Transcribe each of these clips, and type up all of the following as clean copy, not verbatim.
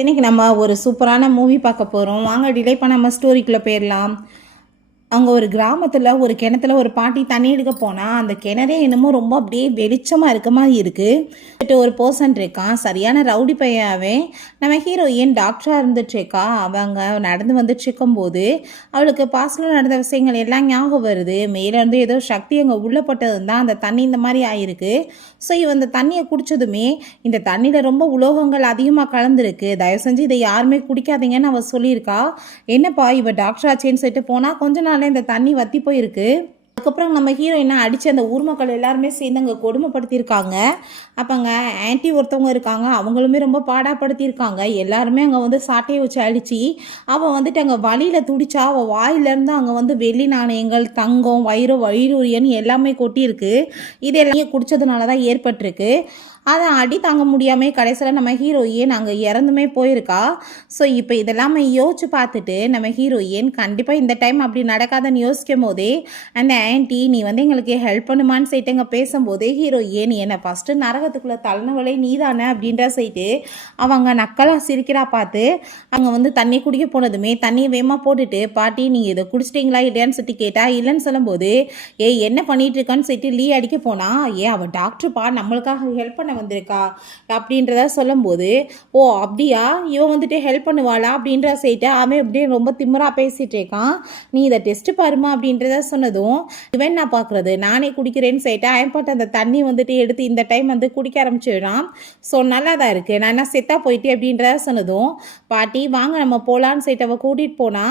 இன்னைக்கு நம்ம ஒரு சூப்பரான மூவி பார்க்க போகிறோம். வாங்க டிலே பண்ணாமல் ஸ்டோரிக்குள்ளே போயிடலாம். அங்கே ஒரு கிராமத்தில் ஒரு கிணத்துல ஒரு பாட்டி தண்ணி எடுக்க போனால் அந்த கிணறே என்னமோ ரொம்ப அப்படியே வெளிச்சமாக இருக்க மாதிரி இருக்குது. ஒரு பர்சன் இருக்கான், சரியான ரவுடி பையாவே. நம்ம ஹீரோயின் டாக்டராக இருந்துட்டுருக்கா. அவங்க நடந்து வந்துட்டு இருக்கும்போது அவளுக்கு பாஸ்டில் நடந்த விஷயங்கள் எல்லாம் ஞாபகம் வருது. மேலேருந்து ஏதோ சக்தி அங்கே உள்ளப்பட்டது தான் அந்த தண்ணி இந்த மாதிரி ஆயிருக்கு. ஸோ இவன் இந்த தண்ணியை குடித்ததுமே இந்த தண்ணியில் ரொம்ப உலோகங்கள் அதிகமாக கலந்துருக்கு, தயவு செஞ்சு இதை யாருமே குடிக்காதீங்கன்னு அவள் சொல்லியிருக்கா. என்னப்பா இவ டாக்டர் ஆச்சேன்னு சொல்லிட்டு போனால் கொஞ்ச நாள் இந்த தண்ணி வத்தி போயிருக்கு. அதுக்கப்புறம் நம்ம ஹீரோயினை அடித்து அந்த ஊர் மக்கள் எல்லாருமே சேர்ந்து அங்கே கொடுமைப்படுத்தியிருக்காங்க. அப்போ அங்கே ஆன்ட்டி ஒருத்தவங்க இருக்காங்க, அவங்களுமே ரொம்ப பாடாப்படுத்தியிருக்காங்க. எல்லாருமே அங்கே வந்து சாட்டையை வச்சு அடித்து அவள் வந்துட்டு அங்கே வழியில் துடிச்சா. அவள் வாயிலேருந்து அங்கே வந்து வெள்ளி நாணயங்கள், தங்கம், வைரூரியன் எல்லாமே கொட்டியிருக்கு. இது எல்லாமே குடித்ததுனால தான் ஏற்பட்டிருக்கு. அதை அடி தாங்க முடியாமல் கடைசியில் நம்ம ஹீரோயின் அங்கே இறந்துமே போயிருக்கா. ஸோ இப்போ இதெல்லாமே யோசிச்சு பார்த்துட்டு நம்ம ஹீரோயின் கண்டிப்பாக இந்த டைம் அப்படி நடக்காதுன்னு யோசிக்கும் போதே அந்த ஆன்ட்டி நீ வந்து எங்களுக்கு ஹெல்ப் பண்ணுமான்னு சொல்லிட்டு அங்கே பேசும்போதே ஹீரோயின் என்னை ஃபஸ்ட்டு நரகத்துக்குள்ளே தள்ளினவளே நீ தானே அப்படின்ற சொல்லிட்டு அவங்க நக்கலாக சிரிக்கிறா. பார்த்து அங்கே வந்து தண்ணி குடிக்க போனதுமே தண்ணியை வேகமாக போட்டுட்டு பாட்டி நீங்கள் இதை குடிச்சிட்டிங்களா இல்லையான்னு சொல்லிட்டு கேட்டால் இல்லைன்னு சொல்லும்போது என்ன பண்ணிட்டு இருக்கான்னு சொல்லிட்டு லீ அடிக்க போனா. அவள் டாக்டர்ப்பா நம்மளுக்காக ஹெல்ப் பண்ண வந்திருக்கா அப்படின்றத சொல்லும்போது ஓ அப்படியா இவன் வந்துட்டு ஹெல்ப் பண்ணுவாளா அப்படின்ற சைட்டு அவன் அப்படியே ரொம்ப திமிரா பேசிட்டு இருக்கான். நீ இதை டெஸ்ட் பாருமா அப்படின்றத சொன்னதும் இவன் நான் பார்க்குறது நானே குடிக்கிறேன்னு சைட்டு அவன் அந்த தண்ணி வந்துட்டு எடுத்து இந்த டைம் வந்து குடிக்க ஆரம்பிச்சிடுறான். ஸோ நல்லா தான் இருக்குது, நான் என்ன செத்தா போயிட்டு அப்படின்றத சொன்னதும் பாட்டி வாங்க நம்ம போகலான்னு சொல்லிட்டு அவள் கூட்டிகிட்டு போனா.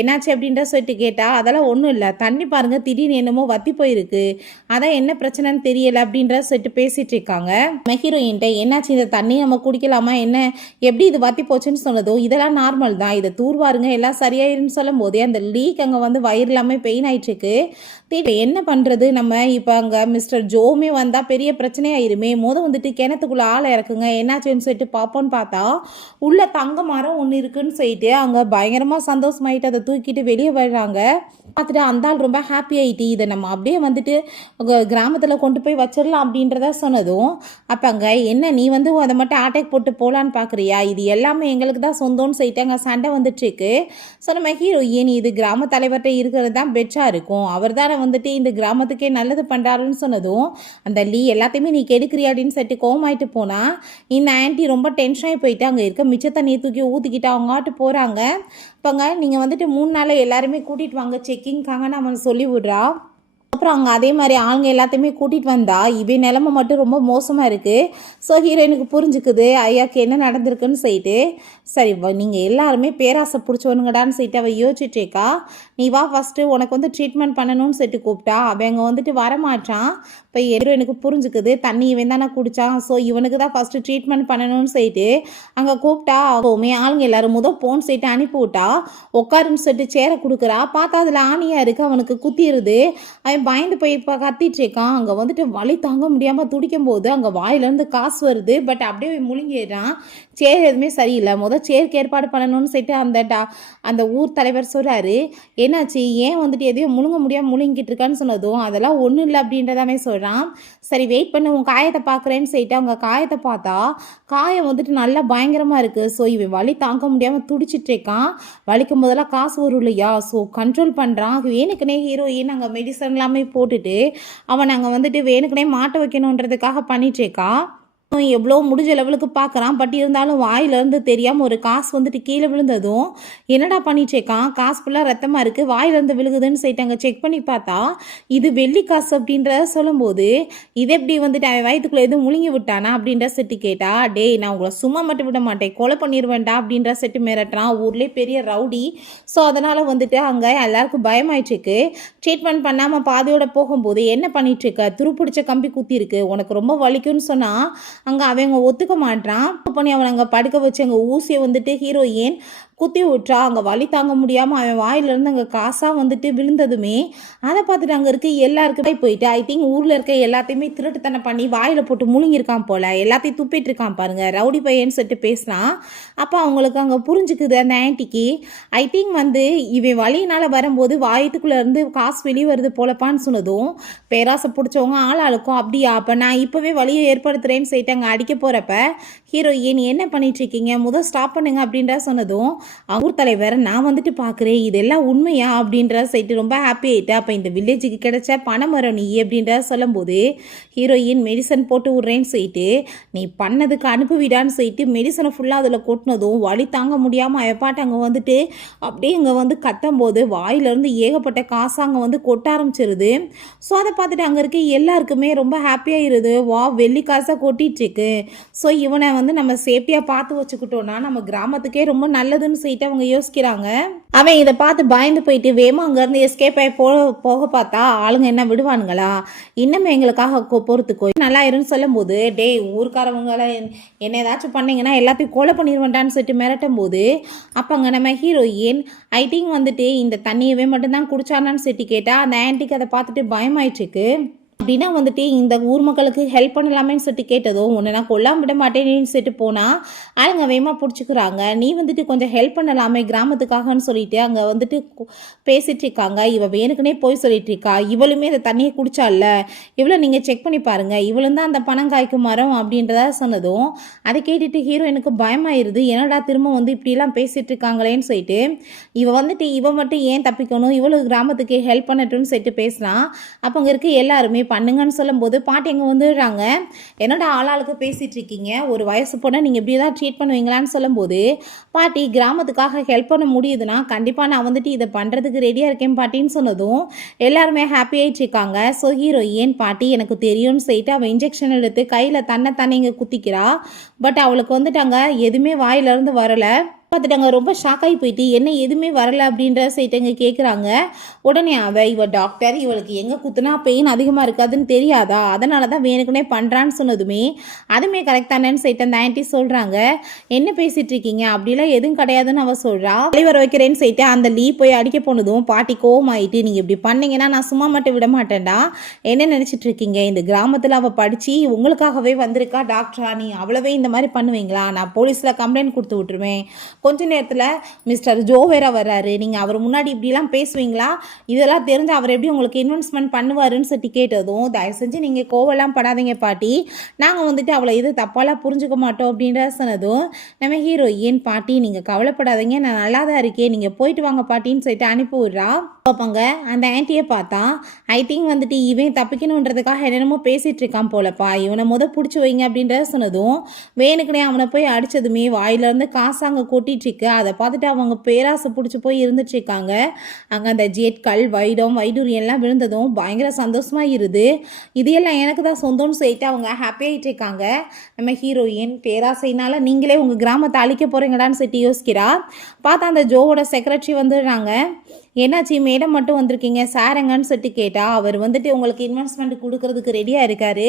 என்னாச்சு அப்படின்ற சொல்லிட்டு கேட்டா அதெல்லாம் ஒன்றும் இல்லை, தண்ணி பாருங்க திடீர்னு என்னமோ வத்தி போயிருக்கு, அதான் என்ன பிரச்சனைன்னு தெரியல அப்படின்ற சொல்லிட்டு பேசிட்டு இருக்காங்க. ஹீரோயின்ட்ட என்னாச்சு இந்த தண்ணி நம்ம குடிக்கலாமா என்ன எப்படி இது வத்தி போச்சுன்னு சொன்னதும் இதெல்லாம் நார்மல் தான், இதை தூர்வாருங்க எல்லாம் சரியாயிருன்னு சொல்லும் போதே அந்த லீக் அங்கே வந்து வயிறு எல்லாமே பெயின் ஆயிட்டு இருக்கு. என்ன பண்ணுறது நம்ம இப்போ அங்கே மிஸ்டர் ஜோமே வந்தால் பெரிய பிரச்சனையாயிருமே, வந்துட்டு கிணத்துக்குள்ளே ஆளை இறக்குங்க என்னாச்சுன்னு சொல்லிட்டு பார்ப்போன்னு பார்த்தா உள்ள தங்க மரம் ஒன்று இருக்குன்னு சொல்லிட்டு அங்கே பயங்கரமாக சந்தோஷமாயிட்டு அதை தூக்கிட்டு வெளியே வர்றாங்க. பார்த்துட்டு அந்த ஆள் ரொம்ப ஹாப்பி ஆகிட்டு இதை நம்ம அப்படியே வந்துட்டு கிராமத்தில் கொண்டு போய் வச்சிடலாம் அப்படின்றத சொன்னதும் அப்போ அங்கே என்ன நீ வந்து அதை மட்டும் அட்டாக் போட்டு போகலான்னு பார்க்குறியா, இது எல்லாமே எங்களுக்கு தான் சொந்தம்னு சொல்லிட்டு அங்கே சண்டை வந்துட்டுருக்கு. ஸோ நம்ம ஹீரோயின் இது கிராம தலைவர்கிட்ட இருக்கிறது தான் பெட்டராக இருக்கும், அவர் தானே வந்துட்டு இந்த கிராமத்துக்கே நல்லது பண்ணுறாருன்னு சொன்னதும் அந்த லீ எல்லாத்தையுமே நீ கெடுக்கிறியா அப்படின்னு சொல்லிட்டு கோவமாயிட்டு போனால் இந்த ஆன்ட்டி ரொம்ப டென்ஷனாகி போயிட்டு அங்கே இருக்க மிச்ச தண்ணியை தூக்கி ஊற்றிக்கிட்டு அவங்க ஆட்டு போகிறாங்க. இப்போங்க நீங்கள் வந்துட்டு 3 நாளில் எல்லாருமே கூட்டிகிட்டு வாங்க செக்கிங்காங்கன்னு அவன் சொல்லி விடுறா. அப்புறம் அங்கே அதே மாதிரி ஆளுங்க எல்லாத்தையுமே கூட்டிகிட்டு வந்தா இவன் நிலமை மட்டும் ரொம்ப மோசமாக இருக்குது. ஸோ ஹீரோயினுக்கு புரிஞ்சுக்குது ஐயாக்கு என்ன நடந்திருக்குன்னு சொல்லிட்டு சரி நீங்கள் எல்லாருமே பேராசை பிடிச்சவனுங்கடான்னு சொல்லிட்டு அவள் யோசிச்சுட்டேக்கா. நீ வா ஃபஸ்ட்டு உனக்கு வந்து ட்ரீட்மெண்ட் பண்ணணும்னு சொல்லிட்டு கூப்பிட்டா அவங்க வந்துட்டு வரமாட்டான். இப்போ ஹீரோயினுக்கு புரிஞ்சுக்குது தண்ணி இவன் தானே குடித்தான், ஸோ இவனுக்கு தான் ஃபஸ்ட்டு ட்ரீட்மெண்ட் பண்ணணும்னு சொல்லிட்டு அங்கே கூப்பிட்டா அவமே ஆளுங்க எல்லாரும் போன்னு சொல்லிட்டு அனுப்பி விட்டா. உட்காருன்னு சொல்லிட்டு சேரை கொடுக்குறா. பார்த்தா அதில் ஆணியாக இருக்குது, அவனுக்கு குத்திடுது. அவன் பயந்து போய் இப்போ கத்திட்டு இருக்கான். அங்கே வந்துட்டு வலி தாங்க முடியாமல் துடிக்கும் போது அங்கே வாயிலேருந்து காசு வருது, பட் அப்படியே முழுங்கிடுறான். சேர் எதுவுமே சரியில்லை, சேருக்கு ஏற்பாடு பண்ணணும்னு சொல்லிட்டு அந்த ஊர் தலைவர் சொல்கிறாரு. என்னாச்சு ஏன் வந்துட்டு எதையும் முழுங்க முடியாமல் முழுங்கிட்டு இருக்கான்னு சொன்னதும் அதெல்லாம் ஒன்றும் இல்லை அப்படின்றதாமே சொல்கிறான். சரி வெயிட் பண்ண உன் காயத்தை பார்க்குறேன்னு சொல்லிட்டு அவங்க காயத்தை பார்த்தா காயம் வந்துட்டு நல்லா பயங்கரமாக இருக்குது. ஸோ இவன் வலி தாங்க முடியாமல் துடிச்சிட்டு இருக்கான். வலிக்கும் போதெல்லாம் காசு வரும் இல்லையா, ஸோ கண்ட்ரோல் பண்ணுறான். வேணுக்குனே ஹீரோயின் அங்கே மெடிசன் எல்லாமே போட்டுட்டு அவன் அங்கே வந்துட்டு வேணுக்குனே மாட்ட வைக்கணுன்றதுக்காக பண்ணிட்டுருக்கான். எவ்வளோ முடிஞ்ச லெவலுக்கு பார்க்குறான், பட் இருந்தாலும் வாயிலேருந்து தெரியாமல் ஒரு காசு வந்துட்டு கீழே விழுந்ததும் என்னடா பண்ணிட்டுருக்கான், காசு ஃபுல்லாக ரத்தமாக இருக்குது வாயிலேருந்து விழுகுதுன்னு சொல்லிட்டு அங்கே செக் பண்ணி பார்த்தா இது வெள்ளி காசு அப்படின்றத சொல்லும்போது இது எப்படி வந்துட்டு அவன் வயிற்றுக்குள்ளே எதுவும் முழுங்கி விட்டானா அப்படின்ற செட்டு கேட்டா. டேய் நான் உங்களை சும்மா மட்டும் விட மாட்டேன், கொலை பண்ணிடுவேன்டா அப்படின்ற செட்டு மிரட்டுறான். ஊர்லேயே பெரிய ரவுடி. ஸோ அதனால் வந்துட்டு அங்கே எல்லாருக்கும் பயமாயிட்டுருக்கு. ட்ரீட்மெண்ட் பண்ணாமல் பாதியோட போகும்போது என்ன பண்ணிட்டுருக்க, துருப்பிடிச்ச கம்பி குத்தி இருக்கு, உனக்கு ரொம்ப வலிக்கும்னு சொன்னால் அங்கே அவங்க ஒத்துக்க மாட்டான். பண்ணி அவன் அங்கே படுக்க வச்சு அங்கே ஊசியை வந்துட்டு ஹீரோயின் குத்தி விட்றா. அங்கே வலி தாங்க முடியாமல் அவன் வாயிலிருந்து அங்கே காசாக வந்துட்டு விழுந்ததுமே அதை பார்த்துட்டு அங்கே இருக்க எல்லாருக்குமே போயிட்டு ஐ திங்க் ஊரில் இருக்க எல்லாத்தையுமே திருட்டுத்தனை பண்ணி வாயில் போட்டு முழுங்கியிருக்கான் போல், எல்லாத்தையும் துப்பிட்டு இருக்கான் பாருங்க, ரவுடி பையன்னு சொல்லிட்டு பேசுகிறான். அப்போ அவங்களுக்கு அங்கே புரிஞ்சுக்குது அந்த ஆன்ட்டிக்கு. ஐ திங்க் வந்து இவன் வலியினால் வரும்போது வாயத்துக்குள்ளே இருந்து காசு வெளியே வருது போலப்பான்னு சொன்னதும் பேராசை பிடிச்சவங்க ஆளாளுக்கும் அப்படியா அப்போ நான் இப்போவே வலியை ஏற்படுத்துகிறேன்னு சொல்லிட்டு அங்கே அடிக்க போகிறப்ப ஹீரோயின் என்ன பண்ணிட்டு இருக்கீங்க, முதல் ஸ்டாப் பண்ணுங்க அப்படின்ற சொன்னதும் ஊர் தலைவர் நான் வந்துட்டு பார்க்குறேன் இதெல்லாம் உண்மையா அப்படின்ற சொல்லிட்டு ரொம்ப ஹாப்பி ஆகிட்டு. அப்போ இந்த வில்லேஜுக்கு கிடைச்ச பணமரம் நீ அப்படின்ற சொல்லும்போது ஹீரோயின் மெடிசன் போட்டு விட்றேன்னு சொல்லிட்டு நீ பண்ணதுக்கு அனுப்புவிடான்னு சொல்லிட்டு மெடிசனை ஃபுல்லாக அதில் கொட்டினதும் வலி தாங்க முடியாமல் எப்பாட்டு அங்கே வந்துட்டு அப்படியே இங்கே வந்து கத்தும்போது வாயிலிருந்து ஏகப்பட்ட காசு அங்கே வந்து கொட்ட ஆரம்பிச்சிருது. ஸோ அதை பார்த்துட்டு அங்கே இருக்க எல்லாருக்குமே ரொம்ப ஹாப்பியாகிருது. வா வெள்ளி காசாக கொட்டிகிட்ருக்கு. ஸோ இவனை வந்து நம்ம சேஃப்டியாக பார்த்து வச்சுக்கிட்டோன்னா நம்ம கிராமத்துக்கே ரொம்ப நல்லதுன்னு சொல்லிட்டு அவங்க யோசிக்கிறாங்க. அவன் இதை பார்த்து பயந்து போயிட்டு வேமா அங்கேருந்து எஸ்கேப் ஆகி போக பார்த்தா ஆளுங்க என்ன விடுவானுங்களா, இன்னும் எங்களுக்காக பொறுத்துக்கோ நல்லா இருன்னு சொல்லும்போது டே ஊருக்காரவங்களை என்ன ஏதாச்சும் பண்ணிங்கன்னா எல்லாத்தையும் கொலை பண்ணிடுவேன்டான்னு சொல்லிட்டு மிரட்டும் போது அப்போ அங்கே நம்ம ஹீரோயின் ஐ திங்க் வந்துட்டு இந்த தண்ணியவே மட்டும்தான் குடிச்சானான்னு சொல்லிட்டு கேட்டால் அந்த ஆன்ட்டிக்கு அதை பார்த்துட்டு பயமாயிட்டுருக்கு. அப்படின்னா வந்துட்டு இந்த ஊர் மக்களுக்கு ஹெல்ப் பண்ணலாமேன்னு சொல்லிட்டு கேட்டதும் உன்னை நான் கொல்லாம விட மாட்டேன்னு சொல்லிட்டு போனால் ஆளுங்க வேகமாக பிடிச்சிக்கிறாங்க. நீ வந்துட்டு கொஞ்சம் ஹெல்ப் பண்ணலாமே கிராமத்துக்காகன்னு சொல்லிட்டு அங்கே வந்துட்டு பேசிகிட்டு இருக்காங்க. இவள் வேணுக்குனே போய் சொல்லிட்டு இருக்கா. இவளுமே அந்த தண்ணியை குடிச்சால, இவளை நீங்கள் செக் பண்ணி பாருங்கள், இவளும் தான் அந்த பணம் காய்க்கும் மரம் அப்படின்றத சொன்னதும் அதை கேட்டுட்டு ஹீரோயினுக்கு பயமாயிருது. என்னடா திரும்ப வந்து இப்படிலாம் பேசிகிட்டு இருக்காங்களேன்னு சொல்லிட்டு இவ மட்டும் ஏன் தப்பிக்கணும், இவளுக்கு கிராமத்துக்கு ஹெல்ப் பண்ணட்டும்னு சொல்லிட்டு பேசலாம். அப்போ அங்கே இருக்க எல்லாருமே பண்ணுங்கன்னு சொல்லும்போது பாட்டி எங்கே வந்துடுறாங்க. என்னோட ஆளாளுக்கு பேசிகிட்டு இருக்கீங்க, ஒரு வயசு போனால் நீங்கள் இப்படி தான் ட்ரீட் பண்ணுவீங்களான்னு சொல்லும்போது பாட்டி கிராமத்துக்காக ஹெல்ப் பண்ண முடியுதுன்னா கண்டிப்பாக நான் வந்துட்டு இதை பண்ணுறதுக்கு ரெடியாக இருக்கேன் பாட்டின்னு சொன்னதும் எல்லாருமே ஹாப்பி ஆகிட்டு இருக்காங்க. ஸோ ஹீரோயின் பாட்டி எனக்கு தெரியும்னு சொல்லிட்டு அவள் இன்ஜெக்ஷன் எடுத்து கையில் தன்னை இங்கே குத்திக்கிறா. பட் அவளுக்கு வந்துட்டு அங்கே எதுவுமே வாயிலிருந்து வரலை. பார்த்துட்டாங்க ரொம்ப ஷாக் ஆகி போயிட்டு என்ன எதுவுமே வரலை அப்படின்ற சைட்டங்க கேட்குறாங்க. உடனே இவ டாக்டர் இவளுக்கு எங்கே குத்துனா பெயின் அதிகமாக இருக்காதுன்னு தெரியாதா, அதனால தான் வேணுக்குனே பண்ணுறான்னு சொன்னதுமே அதுவுமே கரெக்ட் தானேன்னு சொல்லிட்டு அந்த ஆன்ட்டி சொல்கிறாங்க. என்ன பேசிகிட்டு இருக்கீங்க, அப்படிலாம் எதுவும் கிடையாதுன்னு அவள் சொல்கிறா. வர வைக்கிறேன்னு சொல்லிட்டு அந்த லீ போய் அடிக்க போனதும் பாட்டி கோவம் ஆகிட்டு நீங்கள் இப்படி பண்ணீங்கன்னா நான் சும்மா மட்டும் விட மாட்டேன்டா, என்ன நினச்சிட்டு இருக்கீங்க, இந்த கிராமத்தில் அவள் படித்து உங்களுக்காகவே வந்திருக்கா டாக்டரா, நீ அவ்வளவே இந்த மாதிரி பண்ணுவீங்களா, நான் போலீஸில் கம்ப்ளைண்ட் கொடுத்து விட்டுருவேன், கொஞ்ச நேரத்தில் மிஸ்டர் ஜோ வேற வர்றாரு, நீங்கள் அவர் முன்னாடி இப்படிலாம் பேசுவீங்களா, இதெல்லாம் தெரிஞ்சு அவர் எப்படி உங்களுக்கு இன்வெஸ்ட்மெண்ட் பண்ணுவாருன்னு சொல்லி கேட்டதும் தயவு செஞ்சு நீங்கள் கோவெல்லாம் படாதீங்க பாட்டி, நாங்கள் வந்துட்டு அவளை இது தப்பாலாம் புரிஞ்சுக்க மாட்டோம் அப்படின்ற சொன்னதும் நம்ம ஹீரோயின் பாட்டி நீங்கள் கவலைப்படாதீங்க நான் நல்லா தான் இருக்கேன், நீங்கள் போயிட்டு வாங்க பாட்டின்னு சொல்லிட்டு அனுப்பி விட்றா. பார்ப்பாங்க அந்த ஆன்ட்டியை பார்த்தா ஐ திங்க் வந்துட்டு இவன் தப்பிக்கணுன்றதுக்காக என்னென்னமோ பேசிகிட்டு இருக்கான் போலப்பா, இவனை பிடிச்சி வைங்க அப்படின்றத சொன்னதும் வேணுக்குனே அவனை போய் அடித்ததுமே வாயிலேருந்து காசாங்க கொட்டிகிட்ருக்கு. அதை பார்த்துட்டு அவங்க பேராசை பிடிச்சி போய் இருந்துட்டுருக்காங்க. அங்கே அந்த ஜேட்கள் வைடூரியம் எல்லாம் விழுந்ததும் பயங்கர சந்தோஷமாக இருது. இதையெல்லாம் எனக்கு தான் சொந்தம்னு சொல்லிட்டு அவங்க ஹாப்பி ஆகிட்டு இருக்காங்க. நம்ம ஹீரோயின் பேராசைனால நீங்களே உங்கள் கிராமத்தை அழிக்க போகிறீங்கடான்னு சொல்லிட்டு யோசிக்கிறா. பார்த்தா அந்த ஜோவோட செக்ரட்டரி வந்துடுறாங்க. என்னாச்சு மேடம் மட்டும் வந்திருக்கீங்க சார் எங்கன்னு சொல்லிட்டு கேட்டால் அவர் வந்துட்டு உங்களுக்கு இன்வெஸ்ட்மெண்ட் கொடுக்கறதுக்கு ரெடியாக இருக்கார்,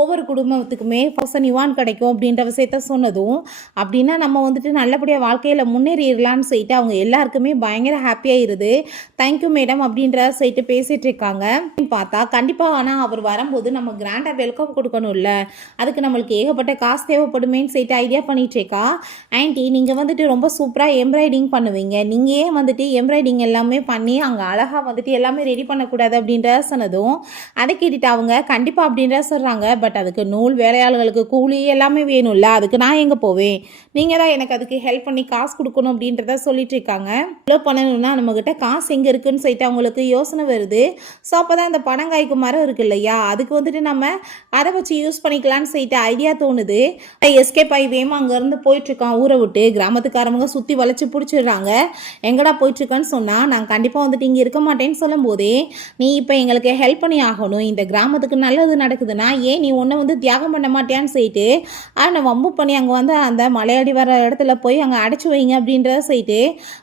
ஒவ்வொரு குடும்பத்துக்குமே 1000 யுவான் கிடைக்கும் அப்படின்ற விஷயத்த சொன்னதும் அப்படின்னா நம்ம வந்துட்டு நல்லபடியாக வாழ்க்கையில் முன்னேறிடலான்னு சொல்லிட்டு அவங்க எல்லாருக்குமே பயங்கர ஹாப்பியாகிருது. தேங்க்யூ மேடம் அப்படின்ற சொல்லிட்டு பேசிகிட்டு இருக்காங்க. பார்த்தா கண்டிப்பாக ஆனால் அவர் வரும்போது நம்ம கிராண்டாக வெல்கம் கொடுக்கணும்ல, அதுக்கு நம்மளுக்கு ஏகப்பட்ட காசு தேவைப்படுமேன்னு சொல்லிட்டு ஐடியா பண்ணிட்டு இருக்கா. ஆன்ட்டி நீங்கள் வந்துட்டு ரொம்ப சூப்பராக எம்ப்ராய்டிங் பண்ணுவீங்க, நீங்கள் ஏன் வந்துட்டு எம்ப்ராய்டிங் எல்லாமே பண்ணி அங்கே அழகாக வந்துட்டு எல்லாமே ரெடி பண்ணக்கூடாது அப்படின்ற சொன்னதும் அதை கேட்டுட்டு அவங்க கண்டிப்பாக அப்படின்ற சொல்கிறாங்க. பட் அதுக்கு நூல் வேலையாளர்களுக்கு கூலி எல்லாமே வேணும்ல, அதுக்கு நான் எங்கே போவேன், நீங்கள் தான் எனக்கு அதுக்கு ஹெல்ப் பண்ணி காசு கொடுக்கணும் அப்படின்றத சொல்லிட்டு இருக்காங்க. இவ்வளோ பண்ணணும்னா நம்மக்கிட்ட காசு எங்கே இருக்குன்னு சொல்லிட்டு அவங்களுக்கு யோசனை வருது. ஸோ அப்போ தான் இந்த பனங்காய்க்கு மரம் இருக்கு இல்லையா, அதுக்கு வந்துட்டு நம்ம அதை வச்சு யூஸ் பண்ணிக்கலான்னு சொல்லிட்டு ஐடியா தோணுது. எஸ்கேப் ஆகி வேமா அங்கேருந்து போயிட்டுருக்கான் ஊரை விட்டு. கிராமத்துக்காரவங்க சுற்றி வளைச்சி பிடிச்சிடுறாங்க. எங்கடா போயிட்டுருக்கான்னு சொன்னால் நான் கண்டிப்பாக வந்துட்டு இங்கே இருக்க மாட்டேன்னு சொல்லும்போதே, நீ இப்போ எங்களுக்கு ஹெல்ப் பண்ணி ஆகணும், இந்த கிராமத்துக்கு நல்லது நடக்குதுன்னா ஏன் நீ ஒன்றை வந்து தியாகம் பண்ண மாட்டியான்னு சொல்லிட்டு அவனை வம்பு பண்ணி அங்கே வந்து அந்த மலையாடி வர இடத்துல போய் அங்கே அடைச்சி வைங்க அப்படின்றத சொல்லிட்டு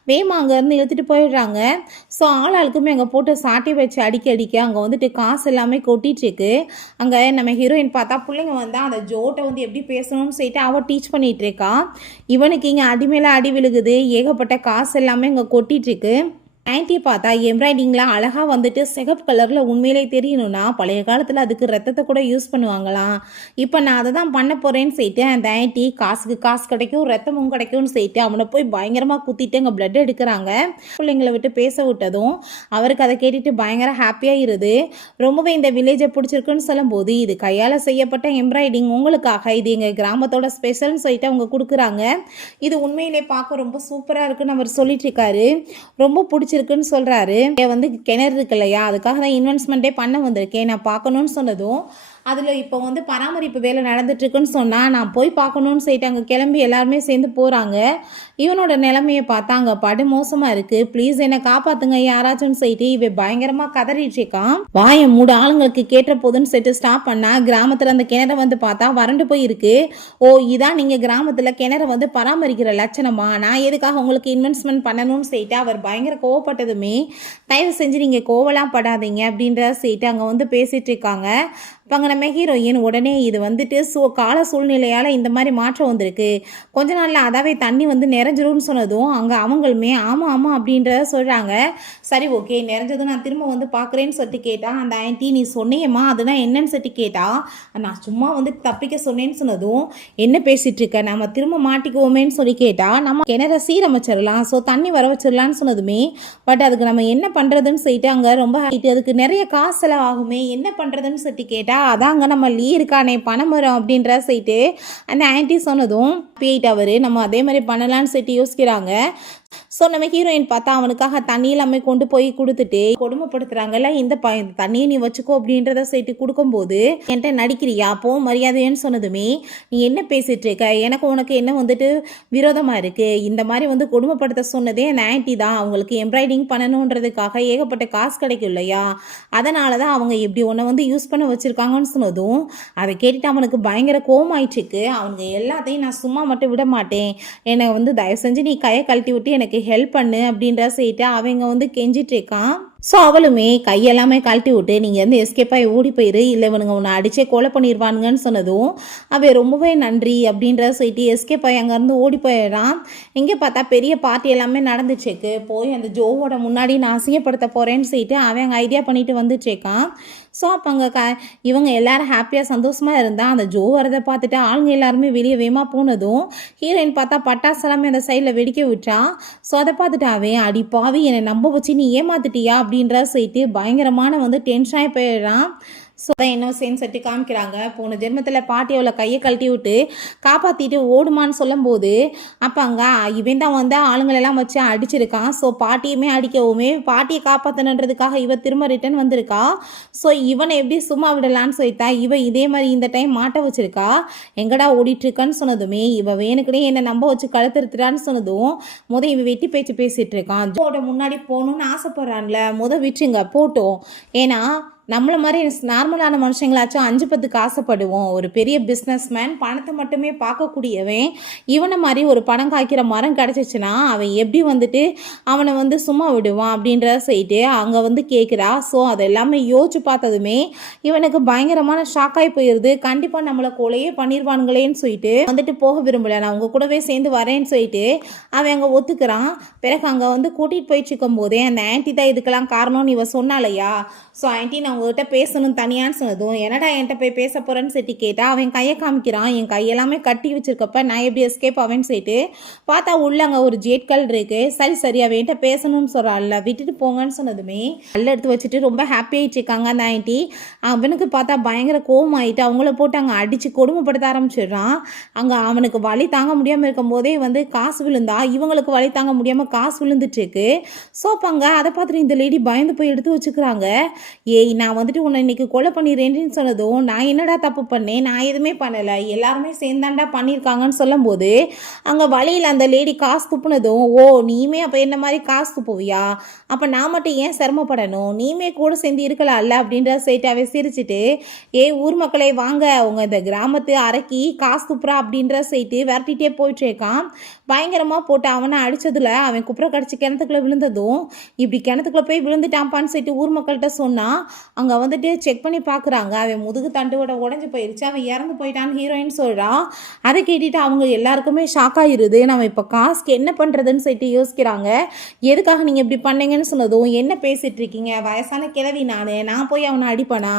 வேமா அங்கேருந்து இழுத்துட்டு போயிடுறாங்க. ஸோ ஆளுக்குமே அங்கே போட்டு சாட்டி வச்சு அடிக்க அங்கே வந்துட்டு காசு எல்லாமே கொட்டிட்டு இருக்கு. அங்கே நம்ம ஹீரோயின் பார்த்தா பிள்ளைங்க வந்து அந்த ஜோட்டை வந்து எப்படி பேசணும்னு சொல்லிட்டு அவள் டீச் பண்ணிட்டு இருக்கா. இவனுக்கு இங்கே அடி மேலே அடி விழுகுது, ஏகப்பட்ட காசு எல்லாமே இங்கே கொட்டிட்டு இருக்கு. ஆன்ட்டி பார்த்தா எம்ப்ராய்டிங்லாம் அழகாக வந்துட்டு சிகப்பு கலரில் உண்மையிலே தெரியணும்னா பழைய காலத்தில் அதுக்கு ரத்தத்தை கூட யூஸ் பண்ணுவாங்களாம். இப்போ நான் அதை தான் பண்ண போகிறேன்னு சொல்லிட்டு அந்த ஆன்ட்டி காசுக்கு காசு கிடைக்கும் ரத்தமும் கிடைக்கும்னு சொல்லிட்டு அவனை போய் பயங்கரமாக குத்திட்டு அங்கே பிளட் எடுக்கிறாங்க. பிள்ளைங்களை விட்டு பேச விட்டதும் அவருக்கு அதை கேட்டுட்டு பயங்கர ஹாப்பியாக இருது. ரொம்பவே இந்த வில்லேஜை பிடிச்சிருக்குன்னு சொல்லும்போது இது கையால் செய்யப்பட்ட எம்ப்ராய்டிங் உங்களுக்காக, இது எங்கள் கிராமத்தோட ஸ்பெஷல்னு சொல்லிட்டு அவங்க கொடுக்குறாங்க. இது உண்மையிலே பார்க்க ரொம்ப சூப்பராக இருக்குன்னு அவர் சொல்லிட்டு இருக்காரு. ரொம்ப பிடிச்சிருக்குன்னு சொல்கிறாரு. வந்து கிணறு இருக்கு இல்லையா, அதுக்காக தான் இன்வெஸ்ட்மெண்ட்டே பண்ண வந்திருக்கேன், நான் பார்க்கணுன்னு சொன்னதும் அதில் இப்போ வந்து பராமரிப்பு வேலை நடந்துட்டுருக்குன்னு சொன்னால் நான் போய் பார்க்கணுன்னு சொல்லிட்டு அங்கே கிளம்பி எல்லாருமே சேர்ந்து போகிறாங்க. இவனோட நிலைமையை பார்த்தா அங்கே படு மோசமாக இருக்குது, ப்ளீஸ் என்னை காப்பாற்றுங்க யாராச்சும்னு சொல்லிட்டு இவன் பயங்கரமாக கதறிட்டுருக்கான். வாயை மூடு ஆளுங்களுக்கு கேட்ட போதுன்னு சொல்லிட்டு ஸ்டாப் பண்ணால் கிராமத்தில் அந்த கிணறை வந்து பார்த்தா வறண்டு போயிருக்கு. ஓ இதான் நீங்கள் கிராமத்தில் கிணறை வந்து பராமரிக்கிற லட்சணமா, நான் எதுக்காக உங்களுக்கு இன்வெஸ்ட்மெண்ட் பண்ணணும்னு சொல்லிட்டு அவர் பயங்கர கோவப்பட்டதுமே தயவு செஞ்சு நீங்கள் கோவலாம் படாதீங்க அப்படின்ற சொல்லிட்டு அங்கே வந்து பேசிகிட்டு இருக்காங்க. இப்போ அங்கே நம்ம ஹீரோயின் உடனே இது வந்துட்டு கால சூழ்நிலையால் இந்த மாதிரி மாற்றம் வந்திருக்கு, கொஞ்ச நாளில் அதாவே தண்ணி வந்து நிறைஞ்சிரும்னு சொன்னதும் அங்கே அவங்களுமே ஆமாம் ஆமாம் அப்படின்றத சொல்கிறாங்க. சரி ஓகே நிறைஞ்சதும் நான் திரும்ப வந்து பார்க்குறேன்னு சொல்லிட்டு கேட்டால் அந்த ஆன்ட்டி நீ சொன்னியம்மா அதுதான் என்னன்னு சொல்லிட்டு கேட்டால் நான் சும்மா வந்து தப்பிக்க சொன்னேன்னு சொன்னதும் என்ன பேசிகிட்டு இருக்க, நம்ம திரும்ப மாட்டிக்குவோமேன்னு சொல்லி கேட்டால் நம்ம கிணற சீரமைச்சிடலாம், ஸோ தண்ணி வர வச்சிடலான்னு சொன்னதுமே பட் அதுக்கு நம்ம என்ன பண்ணுறதுன்னு சொல்லிட்டு அங்கே ரொம்ப அதுக்கு நிறைய காசெல்லாம் ஆகுமே என்ன பண்ணுறதுன்னு சொல்லிட்டு கேட்டால் அதாங்க நம்ம லீ இருக்கானே பணமரம் அப்படின்ற சொல்லிட்டு அந்த ஆன்ட்டி சொன்னதும் போயிட்டு அவர் நம்ம அதே மாதிரி பண்ணலான்னு சொல்லிட்டு யோசிக்கிறாங்க. ஸோ நம்ம ஹீரோயின் பார்த்தா அவனுக்காக தண்ணி எல்லாமே கொண்டு போய் கொடுத்துட்டு கொடுமைப்படுத்துறாங்கல்ல, இந்த தண்ணியை நீ வச்சுக்கோ அப்படின்றத சொல்லிட்டு கொடுக்கும்போது என்கிட்ட நடிக்கிறியா போ மரியாதைன்னு சொன்னதுமே நீ என்ன பேசிட்டு இருக்க, எனக்கு உனக்கு என்ன வந்துட்டு விரோதமாக இருக்குது, இந்த மாதிரி வந்து கொடுமைப்படுத்த சொன்னதே அந்த ஆன்ட்டி தான், அவங்களுக்கு எம்ப்ராய்டிங் பண்ணணுன்றதுக்காக ஏகப்பட்ட காசு கிடைக்கும் இல்லையா, அதனால தான் அவங்க எப்படி உன்னை வந்து யூஸ் பண்ண வச்சுருக்காங்கன்னு சொன்னதும் அதை கேட்டுட்டு அவனுக்கு பயங்கர கோவமாயிட்டுருக்கு. அவனுங்க எல்லாத்தையும் நான் சும்மா மட்டும் விட மாட்டேன், என்னை வந்து தயவு செஞ்சு நீ கையை கழட்டி விட்டு எனக்கு ஹெல்ப் பண்ணு அப்படின்ற சொல்லிட்டு அவங்க வந்து கெஞ்சிட்டு இருக்கான். ஸோ அவளுமே கையெல்லாமே கழட்டி விட்டு நீங்கள் வந்து எஸ்கேப் ஆகி ஓடி போயிரு, இல்லை இவனுங்க உன்னை அடிச்சே கொலை பண்ணிடுவானுங்கன்னு சொன்னதும் அவன் ரொம்பவே நன்றி அப்படின்ற சொல்லிட்டு எஸ்கேப் ஆகி அங்கேருந்து ஓடி போயிடுறான். இங்கே பார்த்தா பெரிய பார்ட்டி எல்லாமே நடந்துச்சுக்கு, போய் அந்த ஜோவோட முன்னாடி நான் அசிங்கப்படுத்த போகிறேன்னு சொல்லிட்டு அவன் அங்கே ஐடியா பண்ணிட்டு வந்துட்டுருக்கான். ஸோ அப்போ அங்கே இவங்க எல்லாரும் ஹாப்பியாக சந்தோஷமாக இருந்தால் அந்த ஜோ வரதை பார்த்துட்டு ஆளுங்க எல்லாருமே வெளியே வேகமாக போனதும் ஹீரோயின் பார்த்தா பட்டாசு எல்லாமே அந்த சைடில் வெடிக்க விட்டான். ஸோ அதை பார்த்துட்டு அவன் அடி பாவி என்னை நம்ப வச்சு நீ ஏமாத்திட்டியா அப்படின்ற சொல்லிட்டு பயங்கரமான வந்து டென்ஷனாகி போயிடுறான். ஸோ அதை என்ன சேர்ந்து சட்டி காமிக்கிறாங்க. போன ஜென்மத்தில் பாட்டி அவளை கையை கழட்டி விட்டு காப்பாற்றிட்டு ஓடுமான்னு சொல்லும்போது அப்போ அங்கே இவன் தான் வந்து ஆளுங்களெல்லாம் வச்சு அடிச்சிருக்கான். ஸோ பாட்டியுமே அடிக்கவுமே பாட்டியை காப்பாற்றணுன்றதுக்காக இவ திரும்ப ரிட்டன் வந்திருக்கா. ஸோ இவனை எப்படி சும்மா விடலான்னு சொல்லிட்டா இவ இதே மாதிரி இந்த டைம் மாட்ட வச்சிருக்கா. எங்கடா ஓடிட்டுருக்கான்னு சொன்னதுமே இவ வேணுக்குனே என்னை நம்ப வச்சு கழுத்துருத்துறான்னு சொன்னதும் இவன் வெட்டி பேச்சு பேசிகிட்டு இருக்கான். ஜோட முன்னாடி போகணுன்னு ஆசைப்படுறான்ல, விட்டுருங்க போட்டோம், ஏன்னா நம்மள மாதிரி நார்மலான மனுஷங்களாச்சும் 5-10 ஆசைப்படுவோம். ஒரு பெரிய பிஸ்னஸ்மேன் பணத்தை மட்டுமே பார்க்கக்கூடியவன் இவனை மாதிரி ஒரு பணம் காய்க்கிற மரம் கிடச்சிச்சுன்னா அவன் எப்படி வந்துட்டு அவனை வந்து சும்மா விடுவான் அப்படின்றத சொல்லிட்டு அங்கே வந்து கேட்குறா. ஸோ அது எல்லாமே யோசிச்சு பார்த்ததுமே இவனுக்கு பயங்கரமான ஷாக்காகி போயிடுது. கண்டிப்பாக நம்மளை கொலையே பண்ணிடுவானுங்களேன்னு சொல்லிட்டு வந்துட்டு போக விரும்பல, நான் உங்கள் கூடவே சேர்ந்து வரேன்னு சொல்லிட்டு அவன் அங்கே ஒத்துக்கிறான். பிறகு அங்கே வந்து கூட்டிகிட்டு போயிட்டு இருக்கும் போதே அந்த ஆன்ட்டி தான் இதுக்கெல்லாம் காரணம்னு இவ சொன்னாலையா. ஸோ ஆன்ட்டி நான் உங்ககிட்ட பேசணும் தனியான்னு சொன்னதும் என்னடா என்கிட்ட போய் பேச போகிறேன்னு சொல்லிட்டு கேட்டால் அவன் கையை காமிக்கிறான். என் கையெல்லாமே கட்டி வச்சிருக்கப்ப நான் எப்படி எஸ்கேப் ஆவேன்னு சொல்லிட்டு பார்த்தா உள்ள அங்கே ஒரு ஜேட்கல் இருக்கு. சரி அவன் என்கிட்ட பேசணும்னு சொல்கிறாள்ல, விட்டுட்டு போங்கன்னு சொன்னதுமே கல் எடுத்து வச்சுட்டு ரொம்ப ஹாப்பி ஆகிட்டு இருக்காங்க அந்த ஆன்ட்டி. அவனுக்கு பார்த்தா பயங்கர கோவம் ஆகிட்டு அவங்கள போட்டு அங்கே அடித்து கொடுமைப்படுத்த ஆரம்பிச்சிடுறான். அங்கே அவனுக்கு வலி தாங்க முடியாமல் இருக்கும் போதே வந்து காசு விழுந்தா இவங்களுக்கு வலி தாங்க முடியாமல் காசு விழுந்துட்டுருக்கு. ஸோ அப்போ அங்கே அதை பார்த்துட்டு இந்த லேடி பயந்து போய் எடுத்து வச்சுக்கிறாங்க. ஏய் நான் வந்துட்டு உன்னை இன்னைக்கு கொலை பண்ணிடுறேன்னு சொன்னதும் நான் என்னடா தப்பு பண்ணேன், நான் எதுவுமே பண்ணலை, எல்லாருமே சேர்ந்தாண்டா பண்ணியிருக்காங்கன்னு சொல்லும்போது அங்கே வழியில் அந்த லேடி காசு துப்புனதும், ஓ நீயுமே அப்போ என்ன மாதிரி காசு துப்புவியா, அப்போ நான் மட்டும் ஏன் சிரமப்படணும், நீயுமே கூட சேர்ந்து இருக்கலாம்ல அப்படின்ற சைட்டாவே சிரிச்சுட்டு, ஊர் மக்களே வாங்க உங்கள் இந்த கிராமத்து அரக்கி காசு துப்புறா அப்படின்ற சைட்டு விரட்டிகிட்டே போயிட்டு இருக்கான். பயங்கரமாக போட்டு அவனை அடித்ததில் அவன் குப்புற கடிச்சு கிணத்துக்குள்ளே விழுந்ததும், இப்படி கிணத்துக்குள்ளே போய் விழுந்துட்டான்ப்பான்னு சொல்லிட்டு ஊர் மக்கள்கிட்ட சொன்னால் அங்கே வந்துட்டு செக் பண்ணி பார்க்குறாங்க. அவன் முதுகு தண்டுவோட உடஞ்சி போயிடுச்சு, அவன் இறந்து போயிட்டான்னு ஹீரோயின் சொல்கிறான். அதை கேட்டுட்டு அவங்க எல்லாருக்குமே ஷாக் ஆகிருது. நம்ம இப்போ காசுக்கு என்ன பண்ணுறதுன்னு சொல்லிட்டு யோசிக்கிறாங்க. எதுக்காக நீங்கள் இப்படி பண்ணீங்கன்னு சொன்னதும், என்ன பேசிகிட்டு இருக்கீங்க, வயசான கிழவி நான் போய் அவனை அடிப்பேனா,